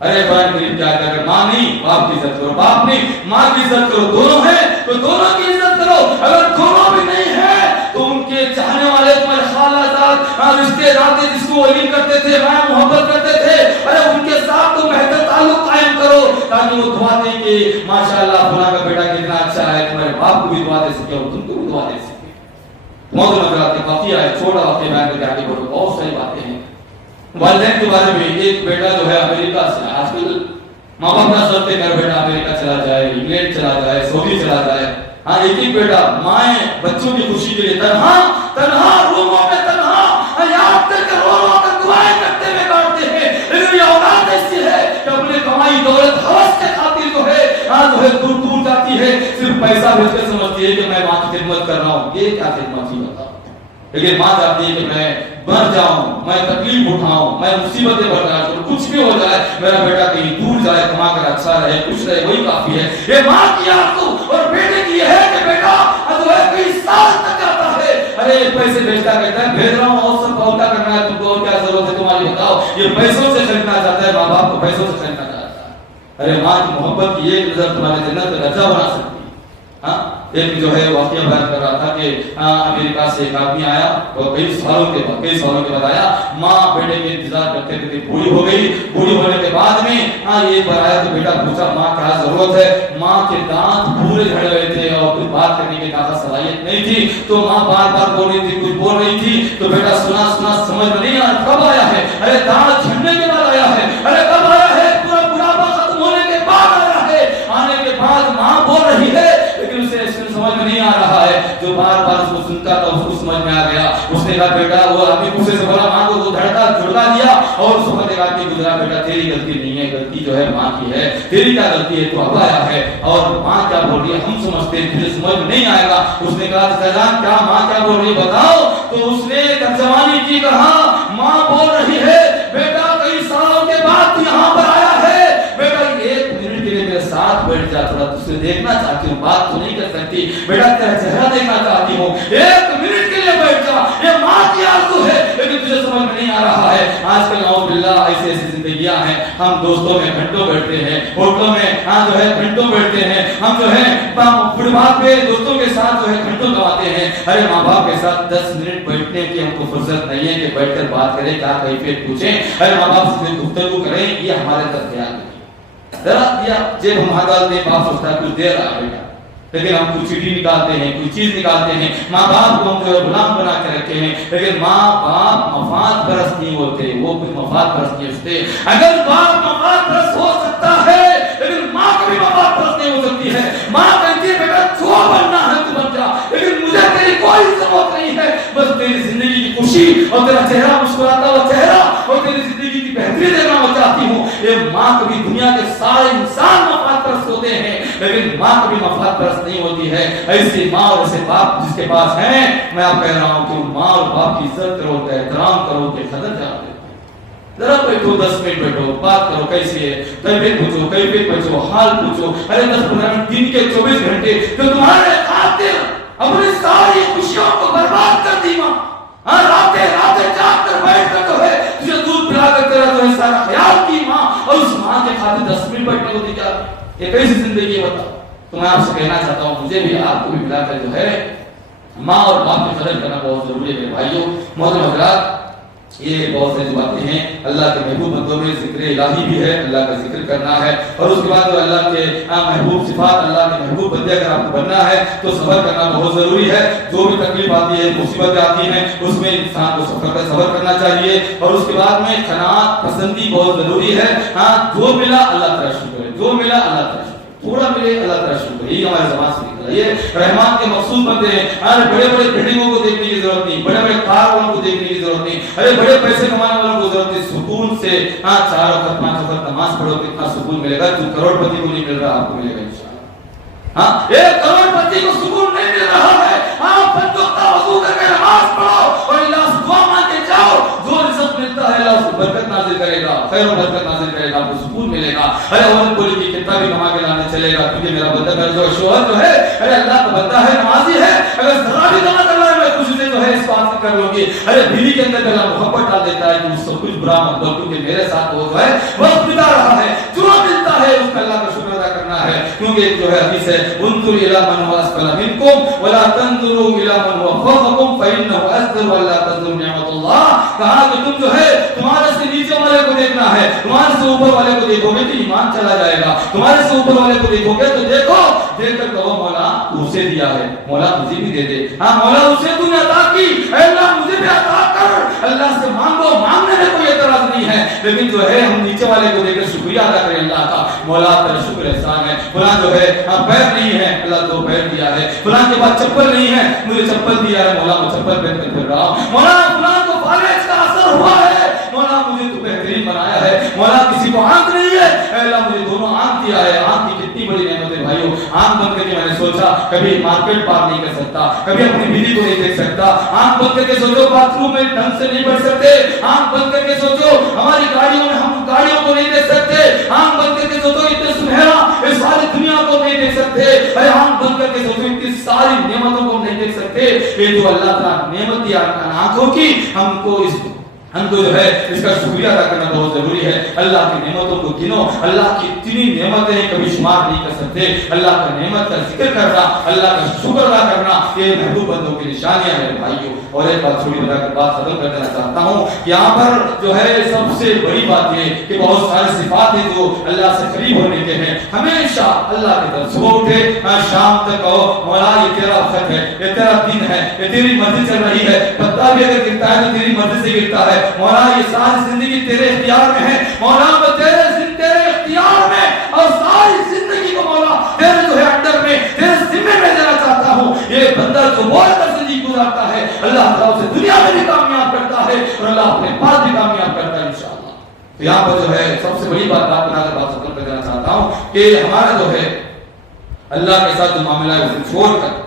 ارے قرآن کریم کیا کہہ رہا, ماں نہیں باپ کی عزت کرو, باپ نہیں ماں کی عزت کرو, دونوں ہیں تو دونوں کی عزت کرو. اگر دونوں بھی نہیں ہے تو ان کے چاہنے والے تمہارے خالہ جات رشتے دار جس کو ولی کرتے تھے, ماں محبت کرتے تھے, ارے ان کے ساتھ تو بہتر تعلق قائم کرو تاکہ وہ دعا دیں کہ ماشاءاللہ فلاں کا بیٹا کتنا اچھا ہے, تمہارے باپ کو بھی دعا دے سکے اور تم کو بھی دعا دے سکے. موضوع نظرات واقعہ ہے, چھوٹا واقعہ بیان کر کے آگے بڑھو, بہت ساری باتیں ہیں والدین کے بارے میں. ایک بیٹا جو ہے امریکہ سے, آج کل ماں باپ نہ سوچتے میرا بیٹا امریکہ چلا جائے, انگلینڈ چلا جائے, سعودی چلا جائے. ہاں ایک ایک بیٹا مائیں بچوں کی خوشی کے لیے تنہا روموں میں تنہا یاد کر کے رو رو کر دعائیں کرتے ہوئے کاٹتے ہیں. لیکن یہ اولاد ایسی ہے کہ اپنے کمائی دولت ہوس کے خاطر جو ہے دور دور جاتی ہے, صرف پیسہ بھیج کے سمجھتی ہے کہ میں ماں کی خدمت کر رہا ہوں. یہ کیا خدمت ہی بتاؤ. لیکن ماں چاہتی ہے کہ میں مر جاؤں, میں تکلیف اٹھاؤں, میں مصیبتیں برداشت کروں, کچھ بھی ہو جائے میرا بیٹا کہیں دور جائے, کما کر اچھا رہے, خوش رہے, وہی کافی ہے. یہ ماں کی آرزو اور بیٹے کی یہ ہے کہ بیٹا جو ہے کئی سال تک جاتا ہے. ارے پیسے بیچتا کہتا ہے بھیج رہا ہوں اور سب پہنچا کرنا ہے, تم کو اور کیا ضرورت ہے تمہاری بتاؤ. یہ پیسوں سے خریدنا چاہتا ہے, ماں باپ کو پیسوں سے خریدنا چاہتا ہے. ارے ماں کی محبت کی ایک نظر تمہارے جنت کا درجہ بنا سکتی ہے. ایک جو ہے واقعہ بیان کر رہا تھا کہ امریکہ سے ایک آدمی آیا اور کئی سالوں کے بعد آیا. ماں بیٹے کے انتظار کرتے کرتے بوڑھی ہو گئی. بوڑھی ہونے کے بعد میں ایک بار آیا تو بیٹا پوچھا ماں کیا ضرورت ہے. ماں کے دانت پورے جھڑ گئے تھے اور کچھ بات کرنے کی زیادہ صلاحیت نہیں تھی, تو ماں بار بار بول رہی تھی, کچھ بول رہی تھی. تو بیٹا سنا سمجھ میں نہیں آیا کب آیا ہے. ارے دانت جھڑنے کے بعد آیا ہے. ارے کب آیا ہے, پورا بڑھاپا ختم ہونے کے بعد آیا ہے. آنے کے بعد ماں بول رہی ہے لیکن اسے سمجھ میں نہیں آ رہا ہے. جو بار بار اس کو سنتا تھا اس کو سمجھ میں آ گیا. اس نے کہا بیٹا, وہ آدمی غصے سے بولا ماں کو دھڑکا جھڑکا دیا اور اس وقت ایک آدمی گزرا, بیٹا تیری غلطی نہیں ہے, غلطی جو ہے ماں کی ہے. تیری کیا غلطی ہے, تو اب آیا ہے. اور ماں کیا بول رہی ہے ہم سمجھتے ہیں, تجھے سمجھ میں نہیں آئے گا. اس نے کہا فیضان کیا ماں کیا بول رہی ہے بتاؤ. تو اس نے ترجمانی کی, کہا ماں بول رہی دیکھنا چاہتی ہوں, بات تو نہیں کر سکتی, بیٹا تیرا چہرہ دیکھنا چاہتی ہوں, 1 منٹ کے لیے بیٹھ جا, یہ ماں کی آرزو ہے لیکن تجھے سمجھ میں نہیں آ رہا ہے. آج کل نعوذ باللہ ایسے ایسی زندگیاں ہیں, ہم دوستوں میں گھنٹوں بیٹھتے ہیں, ہوٹلوں میں جو ہے گھنٹوں بیٹھتے ہیں, ہم جو ہے فٹ پاتھ پہ دوستوں کے ساتھ جو ہے گھنٹوں گواتے ہیں. ارے ماں باپ کے ساتھ 10 منٹ بیٹھنے کی ہم کو فرصت نہیں ہے کہ بیٹھ کر بات کریں, کیا کیفیت پوچھیں, ارے ماں باپ سے گفتگو کریں, یہ ہمارے تک خیال نہیں. ذرا دیا جب ہم ہاتھ ڈالتے ہیں, باپ سوچتا ہے کچھ دیر آ بیٹا, لیکن ہم کچھ چٹھی نکالتے ہیں, کوئی چیز نکالتے ہیں. ماں باپ کو ہم جو غلام بنا کے رکھے ہیں, لیکن ماں باپ مفاد پرست نہیں ہوتے, وہ کچھ مفاد پرست نہیں ہوتے. اگر باپ مفاد پرست ہو سکتا ہے لیکن ماں کبھی مفاد پرست نہیں ہو سکتی ہے. ماں کہتی ہے بیٹا جو بننا ہے تو بن جا, لیکن مجھے تیری کوئی ضرورت نہیں ہے, بس تیری زندگی کی خوشی اور تیرا چہرہ مسکراتا ہوا چہرہ اور تیری زندگی کی بہتری دیکھنا میں چاہتی ہوں. یہ ماں کبھی, دنیا کے سارے انسان مفاد پرست ہوتے ہیں لیکن ماں کبھی مفاد پرست نہیں ہوتی ہے. ایسی ماں اور ایسے باپ جس کے پاس ہیں, میں آپ کہہ رہا ہوں کہ ماں اور باپ کی عزت کرو, کا احترام کرو, کہ قدر جانتے. ذرا بیٹھو 10 منٹ بیٹھو, بات کرو کیسی ہے, طبیعت پوچھو, کیفیت پوچھو, حال پوچھو. ارے 10-15 منٹ, دن کے 24 گھنٹے جو تمہارے خاطر اپنی ساری خوشیوں کو برباد کر دی ماں, راتیں جاگ کر بیٹھ کر جو ہے تجھے دودھ پلا کر تیرا جو ہے سارا خیال کی ماں, اور اس ماں کے خاطر 10 منٹ بیٹھنے کو دی جا, یہ کیسی زندگی ہے بتاؤ. تو میں آپ سے کہنا چاہتا ہوں, مجھے بھی آپ کو بھی ملا کر جو ہے ماں اور باپ کی قدر کرنا بہت ضروری ہے میرے بھائیوں. محترم حضرات, یہ بہت سے جو باتیں ہیں اللہ کے محبوب بندوں میں ذکر الہی بھی ہے, اللہ کا ذکر کرنا ہے, اور اس کے بعد جو اللہ کے محبوب صفات, اللہ کے محبوب بندے اگر آپ کو بننا ہے تو صبر کرنا بہت ضروری ہے. جو بھی تکلیف آتی ہے, مصیبتیں آتی ہیں, اس میں انسان کو صبر کرنا چاہیے, اور اس کے بعد میں قناعت پسندی بہت ضروری ہے. جو ملا اللہ تعالی شکر ہے, جو ملا اللہ تعالی, تھوڑا ملے اللہ تعالی شکر, یہی ہمارے زبان سے نکلا. یہ رحمان کے مخصوص بندے ہیں. بڑے بڑے بلڈنگوں کو دیکھنے کی ضرورت نہیں, بڑے بڑے کار والوں کو دیکھنے کی ضرورت نہیں, ارے بڑے پیسے کمانے والوں کو ضرورت نہیں. سکون سے 4 وقت 5 وقت نماز پڑھو, کتنا سکون ملے گا. جو کروڑ پتی کو نہیں مل رہا, آپ کو ملے گا انشاءاللہ. ایک کروڑ پتی کو سکون نہیں مل رہا ہے, 5 وقت وضو کر کے نماز پڑھو اور اللہ سے دعا مانگ کے جاؤ, جو رزق ملتا ہے اللہ اس کو برکت نازل کرے گا, خیر و برکت نازل کرے گا, آپ کو سکون ملے گا. ارے عورت بولی کہ کتنا بھی کما کے لانے چلے گا, کیونکہ میرا بندہ, میرا جو شوہر جو ہے, ارے اللہ کا بندہ ہے, نمازی ہے, اگر ذرا بھی کما کر لائے میں خوشی سے جو ہے اس بات کر لوں گی. ارے بیوی کے اندر اللہ محبت ڈال دیتا ہے کہ اس کو کچھ برا مت بول, کیونکہ میرے ساتھ وہ جو ہے وقت بتا رہا ہے, جو ملتا ہے اس کا اللہ کا شکر ادا کرنا ہے. کیونکہ ایک جو ہے حدیث ہے, انظر الی من هو اسفل منکم ولا تنظروا الی من هو فوقکم فانه اصغر ولا تنظروا نعمت اللہ. کہا کہ تم جو ہے تمہارے سے نیچے والے کو دیکھنا ہے, تمہارے سے اوپر والے کو دیکھو گے تو ایمان چلا جائے گا, تمہارے سے اوپر والے کو دیکھو گے تو دیکھو, دیکھ کر کہو مولا اسے دیا ہے, مولا مجھے بھی دے دے. ہاں مولا اسے تو نے عطا کی, اے اللہ مجھے بھی عطا کر. اللہ سے مانگو, مانگنے میں کوئی اعتراض نہیں ہے, لیکن جو ہے ہم نیچے والے کو دیکھ کر شکریہ ادا کریں اللہ کا. مولا تیرا شکر احسان ہے, فلاں جو ہے پیر نہیں ہے, اللہ 2 پیر دیا ہے. فلاں کے پاس چپل نہیں ہے, مجھے چپل دیا ہے, مولا میں چپل پہن کر پھر رہا ہوں. مولا فلاں کو فالج کا اثر ہوا ہے, مولا مجھے تو بہترین بنایا ہے. مولا کسی کو آنکھ نہیں ہے, اے اللہ مجھے دونوں آنکھ دیا ہے. آنکھ کی کتنی بڑی نعمت ہے بھائیوں. آنکھ بند کر کے میں نے سوچا کبھی مارکیٹ پار نہیں کر سکتا, کبھی اپنی بیوی کو نہیں دیکھ سکتا. آنکھ بند کر کے سوچو باتھ روم میں ڈھنگ سے نہیں بیٹھ سکتے. آنکھ بند کر کے سوچو ہماری گاڑیوں میں ہم گاڑیوں کو نہیں دیکھ سکتے. آنکھ بند کر کے سوچو اتنے سنہرا اس ساری دنیا کو نہیں دیکھ سکتے. ارے آنکھ بند کر کے سوچو اتنی ساری نعمتوں کو نہیں دیکھ سکتے. یہ جو اللہ تعالیٰ نعمت دیا آنکھوں کی, ہم کو جو ہے اس کا شکریہ ادا کرنا بہت ضروری ہے. اللہ کی نعمتوں کو گنو, اللہ کی اتنی نعمتیں کبھی شمار نہیں کر سکتے. اللہ کا نعمت کا ذکر کرنا, اللہ کا شکر ادا کرنا, یہ محبوب بندوں کی نشانیاں ہیں بھائیوں. اور ایک بات چھوٹی بتا کر بات ختم کر دینا چاہتا ہوں. یہاں پر جو ہے سب سے بڑی بات یہ کہ بہت سارے صفات ہیں جو اللہ سے قریب ہونے کے ہیں. ہمیشہ اللہ کی طرف صبح اٹھے شام تک کہو مولا یہ تیرا وقت ہے, یہ تیرا دن ہے, یہ تیری مرضی چل رہی ہے. پتا بھی اگر گرتا ہے تو تیری مرضی سے گرتا ہے. مولا یہ ساری زندگی تیرے اختیار میں ہے. مولا میں تیرے اختیار میں اور ساری زندگی کو مولا تیرے جو ہے انڈر میں, تیرے ذمہ میں دینا چاہتا ہوں. یہ بندہ جو بول کر زندگی گزارتا ہے, اللہ تعالیٰ اسے دنیا میں بھی کامیاب کرتا ہے اور اللہ اپنے پاس بھی کامیاب کرتا ہے انشاءاللہ. تو یہاں پر جو ہے سب سے بڑی بات بنا کر بات ختم کر دینا چاہتا ہوں کہ ہمارا جو ہے اللہ کے ساتھ جو معاملہ ہے اسے چھوڑ کر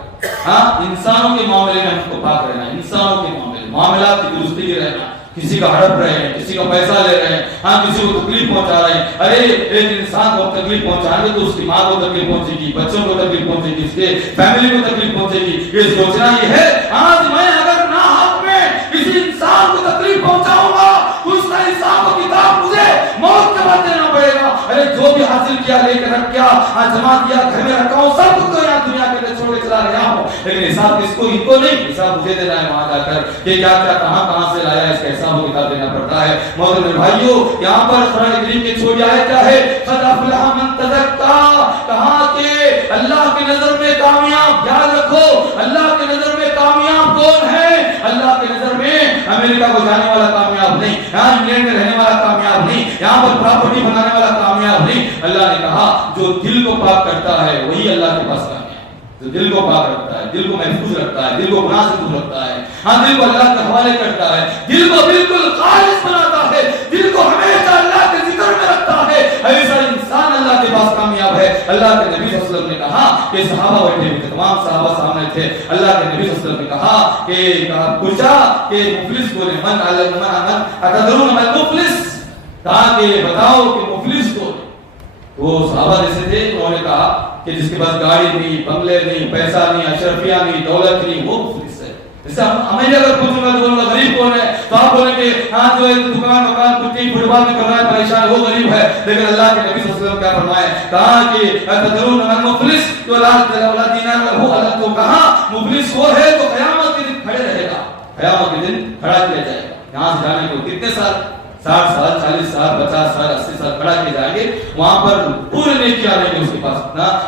انسانوں کے معاملے میں ہم کو پاک رہنا, انسانوں کے معاملات کی درستگی رہنا. کسی کا ہڑپ رہے ہیں, کسی کا پیسہ لے رہے ہیں, ہاں کسی کو تکلیف پہنچا رہے ہیں. ارے ایک انسان کو تکلیف پہنچائیں گے تو اس کی ماں کو تکلیف پہنچے گی, بچوں کو تکلیف پہنچے گی, اس کے فیملی کو تکلیف پہنچے گی. یہ سوچنا یہ ہے آج میں اگر نہ حق میں کسی انسان کو تکلیف پہنچاؤں گا تو اس کا حساب و کتاب مجھے موت کے بعد دینا پڑے گا. ارے جو بھی حاصل کیا لے کے رکھ کیا, جمع کیا, گھر میں رکھا ہوں, سب کچھ تو یہاں دنیا کے اندر چھوڑ کے چلا رہا ہوں, لیکن حساب کس کو, ان کو نہیں, حساب مجھے دینا ہے وہاں جا کر کہ کیا کیا کہاں سے لایا, اس کا حساب و کتاب دینا پڑتا ہے. محترم بھائیو, یہاں پر قرآن کریم کی چھوٹی آیت کیا ہے, قد افلح من تزکا, کہا کہ اللہ کی نظر میں کامیاب, یاد رکھو اللہ کی نظر میں کامیاب کون ہے, اللہ کی نظر میں امریکہ کو جانے والا کامیاب نہیں, یہاں انگلینڈ میں رہنے والا کامیاب نہیں, یہاں پر پراپرٹی بنانے والا کامیاب نہیں. اللہ نے کہا جو دل کو پاک کرتا ہے وہی اللہ کے پاس کامیاب, جو دل کو پاک رکھتا ہے, دل کو محفوظ رکھتا ہے, دل کو گناہ سے دور رکھتا ہے, ہاں دل کو اللہ کے حوالے کرتا ہے, دل کو بالکل خالص بناتا ہے, دل کو ہمیشہ اللہ کے ذکر میں رکھتا ہے, ایسا انسان اللہ کے پاس کامیاب ہے. اللہ کے نبی صلی اللہ علیہ وسلم نے کہا کہ صحابہ بیٹھے ہوئے تھے, تمام صحابہ سامنے تھے, اللہ کے نبی صلی اللہ علیہ وسلم نے کہا کہ پوچھا کہ مفلس کون ہے, من اتدرون من مفلس, کہا کہ بتاؤ کہ مفلس کون ہے. وہ صحابہ جیسے تھے, انہوں نے کہا کہ جس کے پاس گاڑی نہیں, بنگلے نہیں, پیسہ نہیں, اشرفیہ نہیں, دولت نہیں, وہ مفلس ہے. جیسے ہمیں اگر پوچھوں گا تو بولوں گا غریب کون ہے, تو آپ بولیں گے ہاں جو دکان کچھ فٹ بال میں کر رہا ہے پریشان, وہ غریب ہے. لیکن اللہ کے نبی صلی اللہ علیہ وسلم کیا فرمائے, کہا کہ اتدرون من مفلس, جو لا دینار له الگ, تو کہا مفلس وہ ہے تو قیامت کے دن کھڑے رہے گا, قیامت کے دن کھڑا کیا جائے گا. یہاں سے جانے کو کتنے سال, 60 سال, 40 سال, 50 سال, 80 سال کھڑا کیے جائیں گے. وہاں پر پورے نیکی آنے گے اس کے پاس,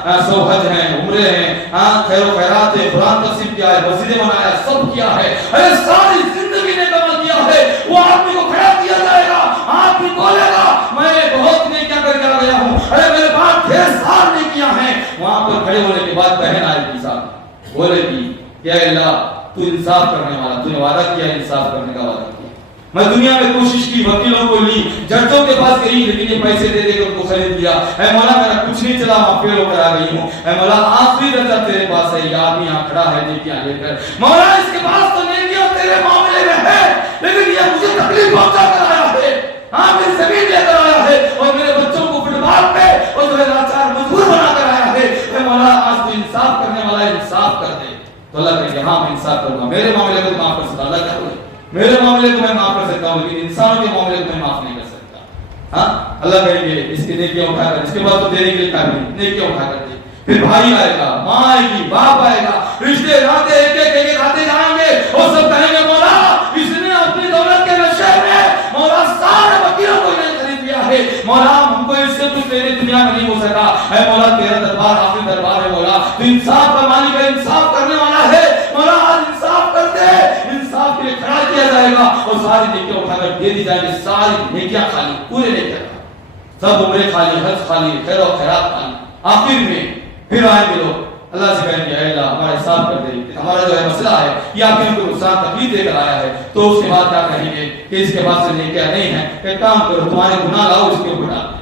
100 حج ہیں, عمرے ہیں, ہاں خیر و خیرات ہے, قرآن تقسیم کیا ہے, مسجدیں بنایا, سب کیا ہے, ارے ساری زندگی نے کما کیا ہے. وہ آدمی کو کھڑا کیا جائے گا, آدمی بولے گا میں بہت نیکیاں کر کے آ گیا ہوں, ارے میرے پاس ڈھیر ساری نیکیاں ہیں. وہاں پر کھڑے ہونے کے بعد بہن آئے گی, صاحب بولے گی کہ اے اللہ تو انصاف کرنے والا, تو نے وعدہ کیا انصاف کرنے کا وعدہ کیا. میں دنیا میں کوشش کی, وکیلوں کو لی, ججوں کے پاس گئی, لیکن یہ پیسے دے دے کے ان کو خرید لیا. اے مولا میرا کچھ نہیں چلا, میں فیل ہو کر آ گئی ہوں. اے مولا آخری درجہ تیرے پاس ہے, یہ آدمی یہاں کھڑا ہے نیکیاں لے کر, مولا اس کے پاس تو نیکیاں تیرے معاملے میں ہے, لیکن یہ مجھے تکلیف پہنچا کر آیا ہے, ہاں میری زمین لے کر آیا ہے, اور میرے بچوں کو فٹ بال پہ اور جو ہے لاچار مجبور بنا کر آیا ہے. اے مولا آج تو انصاف کرنے والا ہے, انصاف کر دے. تو اللہ کہے کہ ہاں میں انصاف کروں گا, میرے معاملے کو معاف کر سکتا. اللہ کیا بولے, میرے معاملے کو میں معاف کر سکتا ہوں, لیکن انسانوں کے معاملے کو میں معاف نہیں کر سکتا. ہاں اللہ کہیں گے اس کی نیکیاں اٹھا کر, اس کے بعد تو دینے کے لیے قابل نہیں, نیکیاں اٹھا کر دے. پھر بھائی آئے گا, ماں آئے گی, باپ آئے گا, رشتے ناتے ایک ایک آتے جائیں گے, اور سب کہیں گے مولا اس نے اپنی دولت کے نشے میں مولا سارے وکیلوں کو خرید لیا ہے, مولا ہم کو اس سے کچھ تیری دنیا میں نہیں ہو سکا. اے مولا تیرا دربار آخری دربار ہے, مولا تو انصاف کا مالک ہے, انصاف کرنے والا ہے, مولا آج انصاف کر دے. انصاف کے لیے کھڑا کیا جائے گا اور ساری نیکیاں اٹھا کر دے دی جائیں گے. ساری نیکیاں خالی, پورے نیکیاں سب عمرے خالی, حج خالی, خیر و خیرات خالی. آخر میں پھر آئیں گے لوگ, اللہ سے کہیں گے اے اللہ ہمارا حساب کر دے, ہمارا جو ہے مسئلہ ہے یہ آپ نے کو نقصان تکلیف دے کر آیا ہے. تو اس کے بعد کیا کہیں گے کہ اس کے بعد سے نیکیاں نہیں ہیں, کہ کام کرو تمہارے گناہ لاؤ اس کے اوپر ڈال دیں.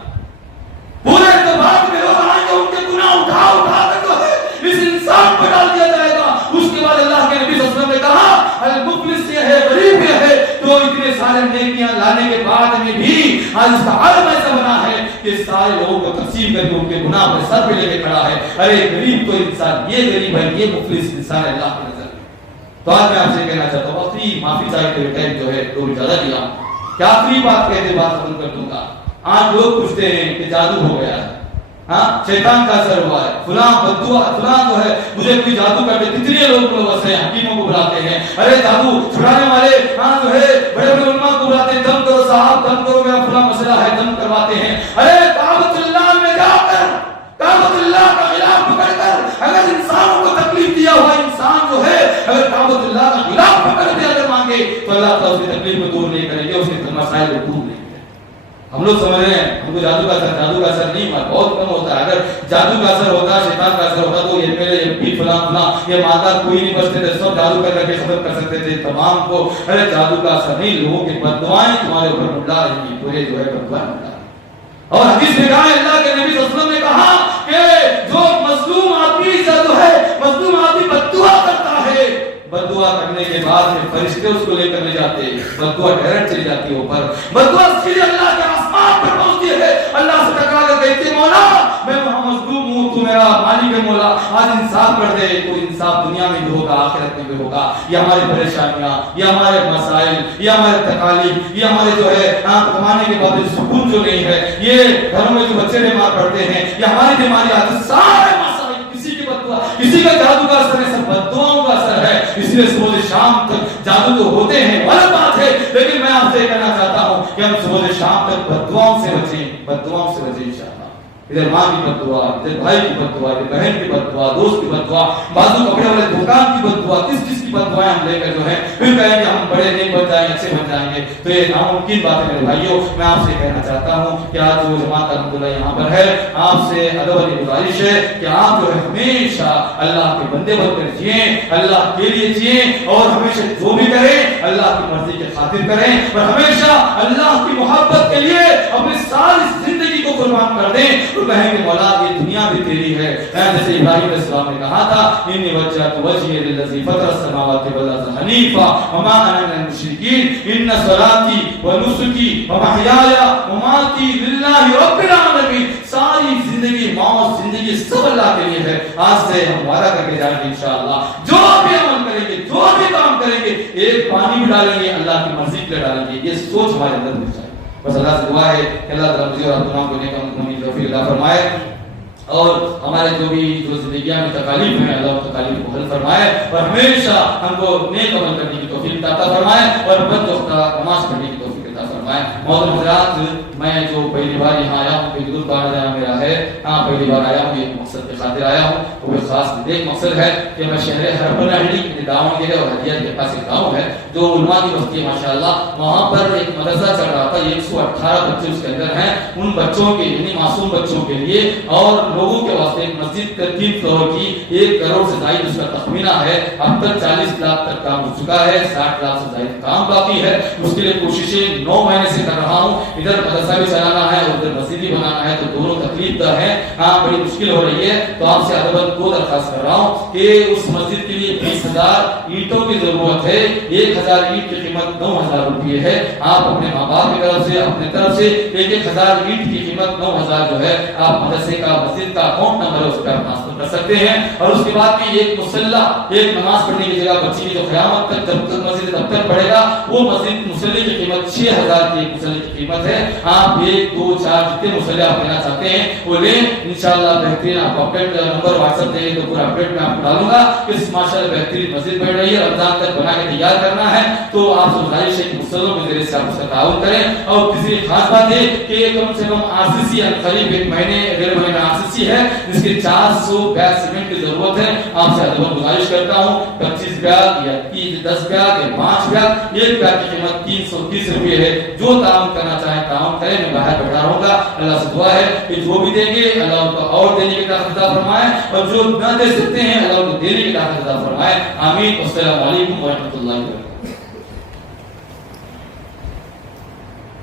پورے بعد میں لوگ آئیں گے, ان کے گناہ اٹھا اٹھا کر جو ہے اس انسان پر ڈال دیا جائے گا. اس کے بعد اللہ کے نبی صلی اللہ علیہ وسلم نے کہا المفلس یہ ہے, غریب یہ ہے, تو اتنے سارے نیکیاں لانے کے بعد میں بھی آج اس کا عالم ایسا بنا ہے کہ سارے لوگوں کو تقسیم کر کے ان کے گناہ پر سر پہ لے کے کھڑا ہے. ارے غریب تو انسان, یہ غریب ہے, یہ مفلس انسان ہے اللہ کی نظر میں. تو آج میں آپ سے کہنا چاہتا ہوں, آخری معافی چاہتے ہوئے ٹائم جو ہے تو زیادہ دیا ہوں, کیا آخری بات کہتے بات ختم کر دوں گا. آج لوگ پوچھتے ہیں کہ جادو ہو گیا ہے, ہاں شیطان کا اثر ہوا ہے, فلاں بددعا, فلاں جو ہے مجھے کوئی جادو کر دے. کتنے لوگ ایسے حکیموں کو بلاتے ہیں, ارے جادو چھڑانے والے, ہاں جو ہے بڑے بڑے علماء کو بلاتے ہیں, دم کرو صاحب, دم کرو, میرا فلاں مسئلہ ہے, دم کرواتے ہیں. ارے کعبۃ اللہ میں جا کر, کعبۃ اللہ کا غلاف پکڑ کر اگر انسانوں کو تکلیف دیا ہوا انسان جو ہے, اگر کعبۃ اللہ کا غلاف پکڑ کے اگر مانگے تو اللہ تعالیٰ اس کی تکلیف کو دور نہیں کریں گے, اس کے مسائل کو دور نہیں. ہم لوگ سمجھ رہے ہیں ہم کو جادو کا اثر نہیں, بہت کم ہوتا ہے. اگر جادو کا اثر ہوتا, شیطان کا اثر ہوتا تو یہ پہلے یہ فلاں فلاں یہ مادہ کوئی نہیں بچتے تھے, سب جادو کر کے ختم کر سکتے تھے تمام کو. ارے جادو کا اثر نہیں, لوگوں کی بددعائیں تمہارے اوپر منڈلا رہی ہیں, پورے جو ہے بددعائیں منڈلا. اور حدیث میں کہا ہے, اللہ کے نبی صلی اللہ علیہ وسلم نے کہا کہ جو مظلوم آدمی جو ہے, مظلوم آدمی بددعا کرتا ہے, بددعا کرنے کے بعد میں فرشتے اس کو لے کر لے جاتے ہیں، بددعا ڈائریکٹ چلی جاتی ہے اوپر، بددعا سیدھے اللہ کے آسمان پر پہنچتی ہے، اللہ سے ٹکرا کر کہتے ہیں مولا میں وہاں مظلوم ہوں، تو میرا مالک ہے مولا آج انصاف کر دے۔ تو انصاف دنیا میں بھی ہوگا، آخرت میں بھی ہوگا۔ یہ ہماری پریشانیاں، یہ ہمارے مسائل، یہ ہمارے تکالیف، یہ ہمارے جو ہے کمانے کے بعد سکون جو نہیں ہے، یہ گھروں میں جو بچے بیمار پڑتے ہیں، یہ ہماری بیماریاں، سارے مسائل کسی کی بددعا، کسی کا جادو کا اثر ہے، سب بددعاؤں کا اثر ہے۔ اس لیے صبح سے شام تک جادو تو ہوتے ہیں، غلط بات ہے، لیکن میں آپ سے کہنا چاہتا ہوں کہ ہم صبح سے شام تک بددعاؤں سے بچیں، بددعاؤں سے بچیں انشاءاللہ۔ ادھر ماں کی بددعا، ادھر بھائی کی بددعا، ادھر بہن کی بددعا، دوست کی بددعا، بازو کپڑے والے دکان کی بددعا، کس کی بددعائیں ہم لے کر جو ہے پھر کہیں گے ہم بڑے نہیں بن جائیں گے، اچھے بن جائیں گے، تو یہ ناممکن بات ہے میرے بھائیوں۔ میں آپ سے کہنا چاہتا ہوں کہ آج جو جماعت الحمدللہ یہاں پر ہے، آپ سے ادب والی گزارش ہے کہ آپ جو ہے ہمیشہ اللہ کے بندے بن کر جئیں، اللہ کے لیے جئیں، اور ہمیشہ جو بھی کریں اللہ کی مرضی کے خاطر کریں، اور ہمیشہ اللہ کی محبت کے لیے اپنی ساری زندگی کو قربان کر دیں، تو کہیں کہ مولا یہ دنیا بھی تیری ہے۔ جیسے ابراہیم علیہ السلام نے کہا تھا انی وجہت وجہی للذی فطر السماوات والارض حنیفا وما انا من المشرکین ان صلاتی ونسکی ومحیای ومماتی للہ رب العالمین۔ ساری زندگی، موت، زندگی سب اللہ کے لیے ہے۔ آج سے ہم وعدہ کر کے جائیں گے انشاءاللہ جو بھی عمل کریں گے، جو بھی کام کریں گے، ایک پانی بھی ڈالیں گے اللہ کی مرضی کے لیے ڈالیں گے، یہ سوچ ہمارے اندر ہونی چاہیے۔ بس اللہ سے دعا ہے کہ اللہ تعالیٰ مجھے اور آپ تمام کو نیک عمل کی توفیق عطا فرمائے، اور ہمارے جو زندگیاں میں تکالیف ہیں اللہ ان تکالیف کو حل فرمائے، اور ہمیشہ ہم کو نیک عمل کرنے کی توفیق عطا فرمائے، اور بد وقت نماز پڑھنے کی توفیق عطا فرمائے۔ محترم حضرات، میں جو پہلی بار یہاں آیا ہوں، کہ درود پڑھنا میرا ہے، پہلی بار آیا ہوں، ایک مقصد کے خاطر آیا ہوں، وہ بھی خاص ایک مقصد ہے کہ میں شہر ہرپنہڑی داؤں گے، اور ہدیہ کے پاس ایک گاؤں ہے جو علماء کی بستی ہے ماشاءاللہ، وہاں پر ایک مدرسہ چل رہا تھا، 118 بچے اس کے اندر ہیں، ان بچوں کے یعنی معصوم بچوں کے لیے اور لوگوں کے واسطے ایک مسجد کا 3 فلور کی 1 کروڑ سے زائد اس کا تخمینہ ہے، اب تک 40 لاکھ تک کام ہو چکا ہے، 60 لاکھ سے زائد کام باقی ہے، اس کے لیے کوششیں 9 مہینے سے کر رہا ہوں، ادھر مدرسہ بھی چلانا ہے اور ادھر مسجد بھی بنانا ہے، تو دونوں تکلیف دہ ہیں، بڑی مشکل ہو رہی ہے، تو آپ سے ادب کو درخواست کر رہا ہوں کہ اس مسجد کے لیے 20,000 اینٹوں کی ضرورت ہے، 1,000 اینٹ کی قیمت 9,000 روپے ہے، آپ اپنے ماں باپ کی طرف سے اپنے طرف سے 1,000 اینٹ کی قیمت 9,000 جو ہے آپ مدرسے کا مسجد کا اکاؤنٹ نمبر ہے اس پر ٹرانسفر کر سکتے ہیں، اور اس کے بعد بھی ایک مصلی، ایک نماز پڑھنے کی جگہ بچی کی جو قیامت تک جب تک مسجد تب تک پڑھے گا، وہ مسجد مصلی کی قیمت 6,000 کی ایک مصلی کی قیمت ہے، آپ 1 2 4 جتنے مصلی آپ لینا چاہتے ہیں وہ لیں انشاءاللہ۔ بہترین آپ اپڈیٹ نمبر واٹس ایپ دیں تو پورا اپڈیٹ میں آپ کو ڈالوں گا، اس ماشاءاللہ بہترین مسجد بن رہی ہے، رمضان تک بنا کے تیار کرنا ہے، تو آپ سے گزارش ہے کہ مصلیوں کے ذریعے سے آپ اس کا تعاون کریں، اور کسی خاص بات ہے کہ کم سے کم RCC قریب 1 مہینے 1.5 مہینے RCC ہے جس کے 400 بیگ سیمنٹ کی ضرورت ہے، آپ سے ادب گزارش کرتا ہوں 25 بیگ یا 10 بیگ یا 5 بیگ، ایک بیگ کی قیمت 330 روپے ہے، جو تعاون کرنا چاہیں تعاون کریں، میں باہر بیٹھا رہوں گا، اللہ سے دعا ہے کہ جو بھی دیں گے اللہ ان کو اور دینے کی طاقت عطا فرمائے، اور جو نہ دے سکتے ہیں اللہ ان کو دینے کی طاقت عطا فرمائے، آمین۔ السلام علیکم ورحمۃ اللہ وبرکاتہ۔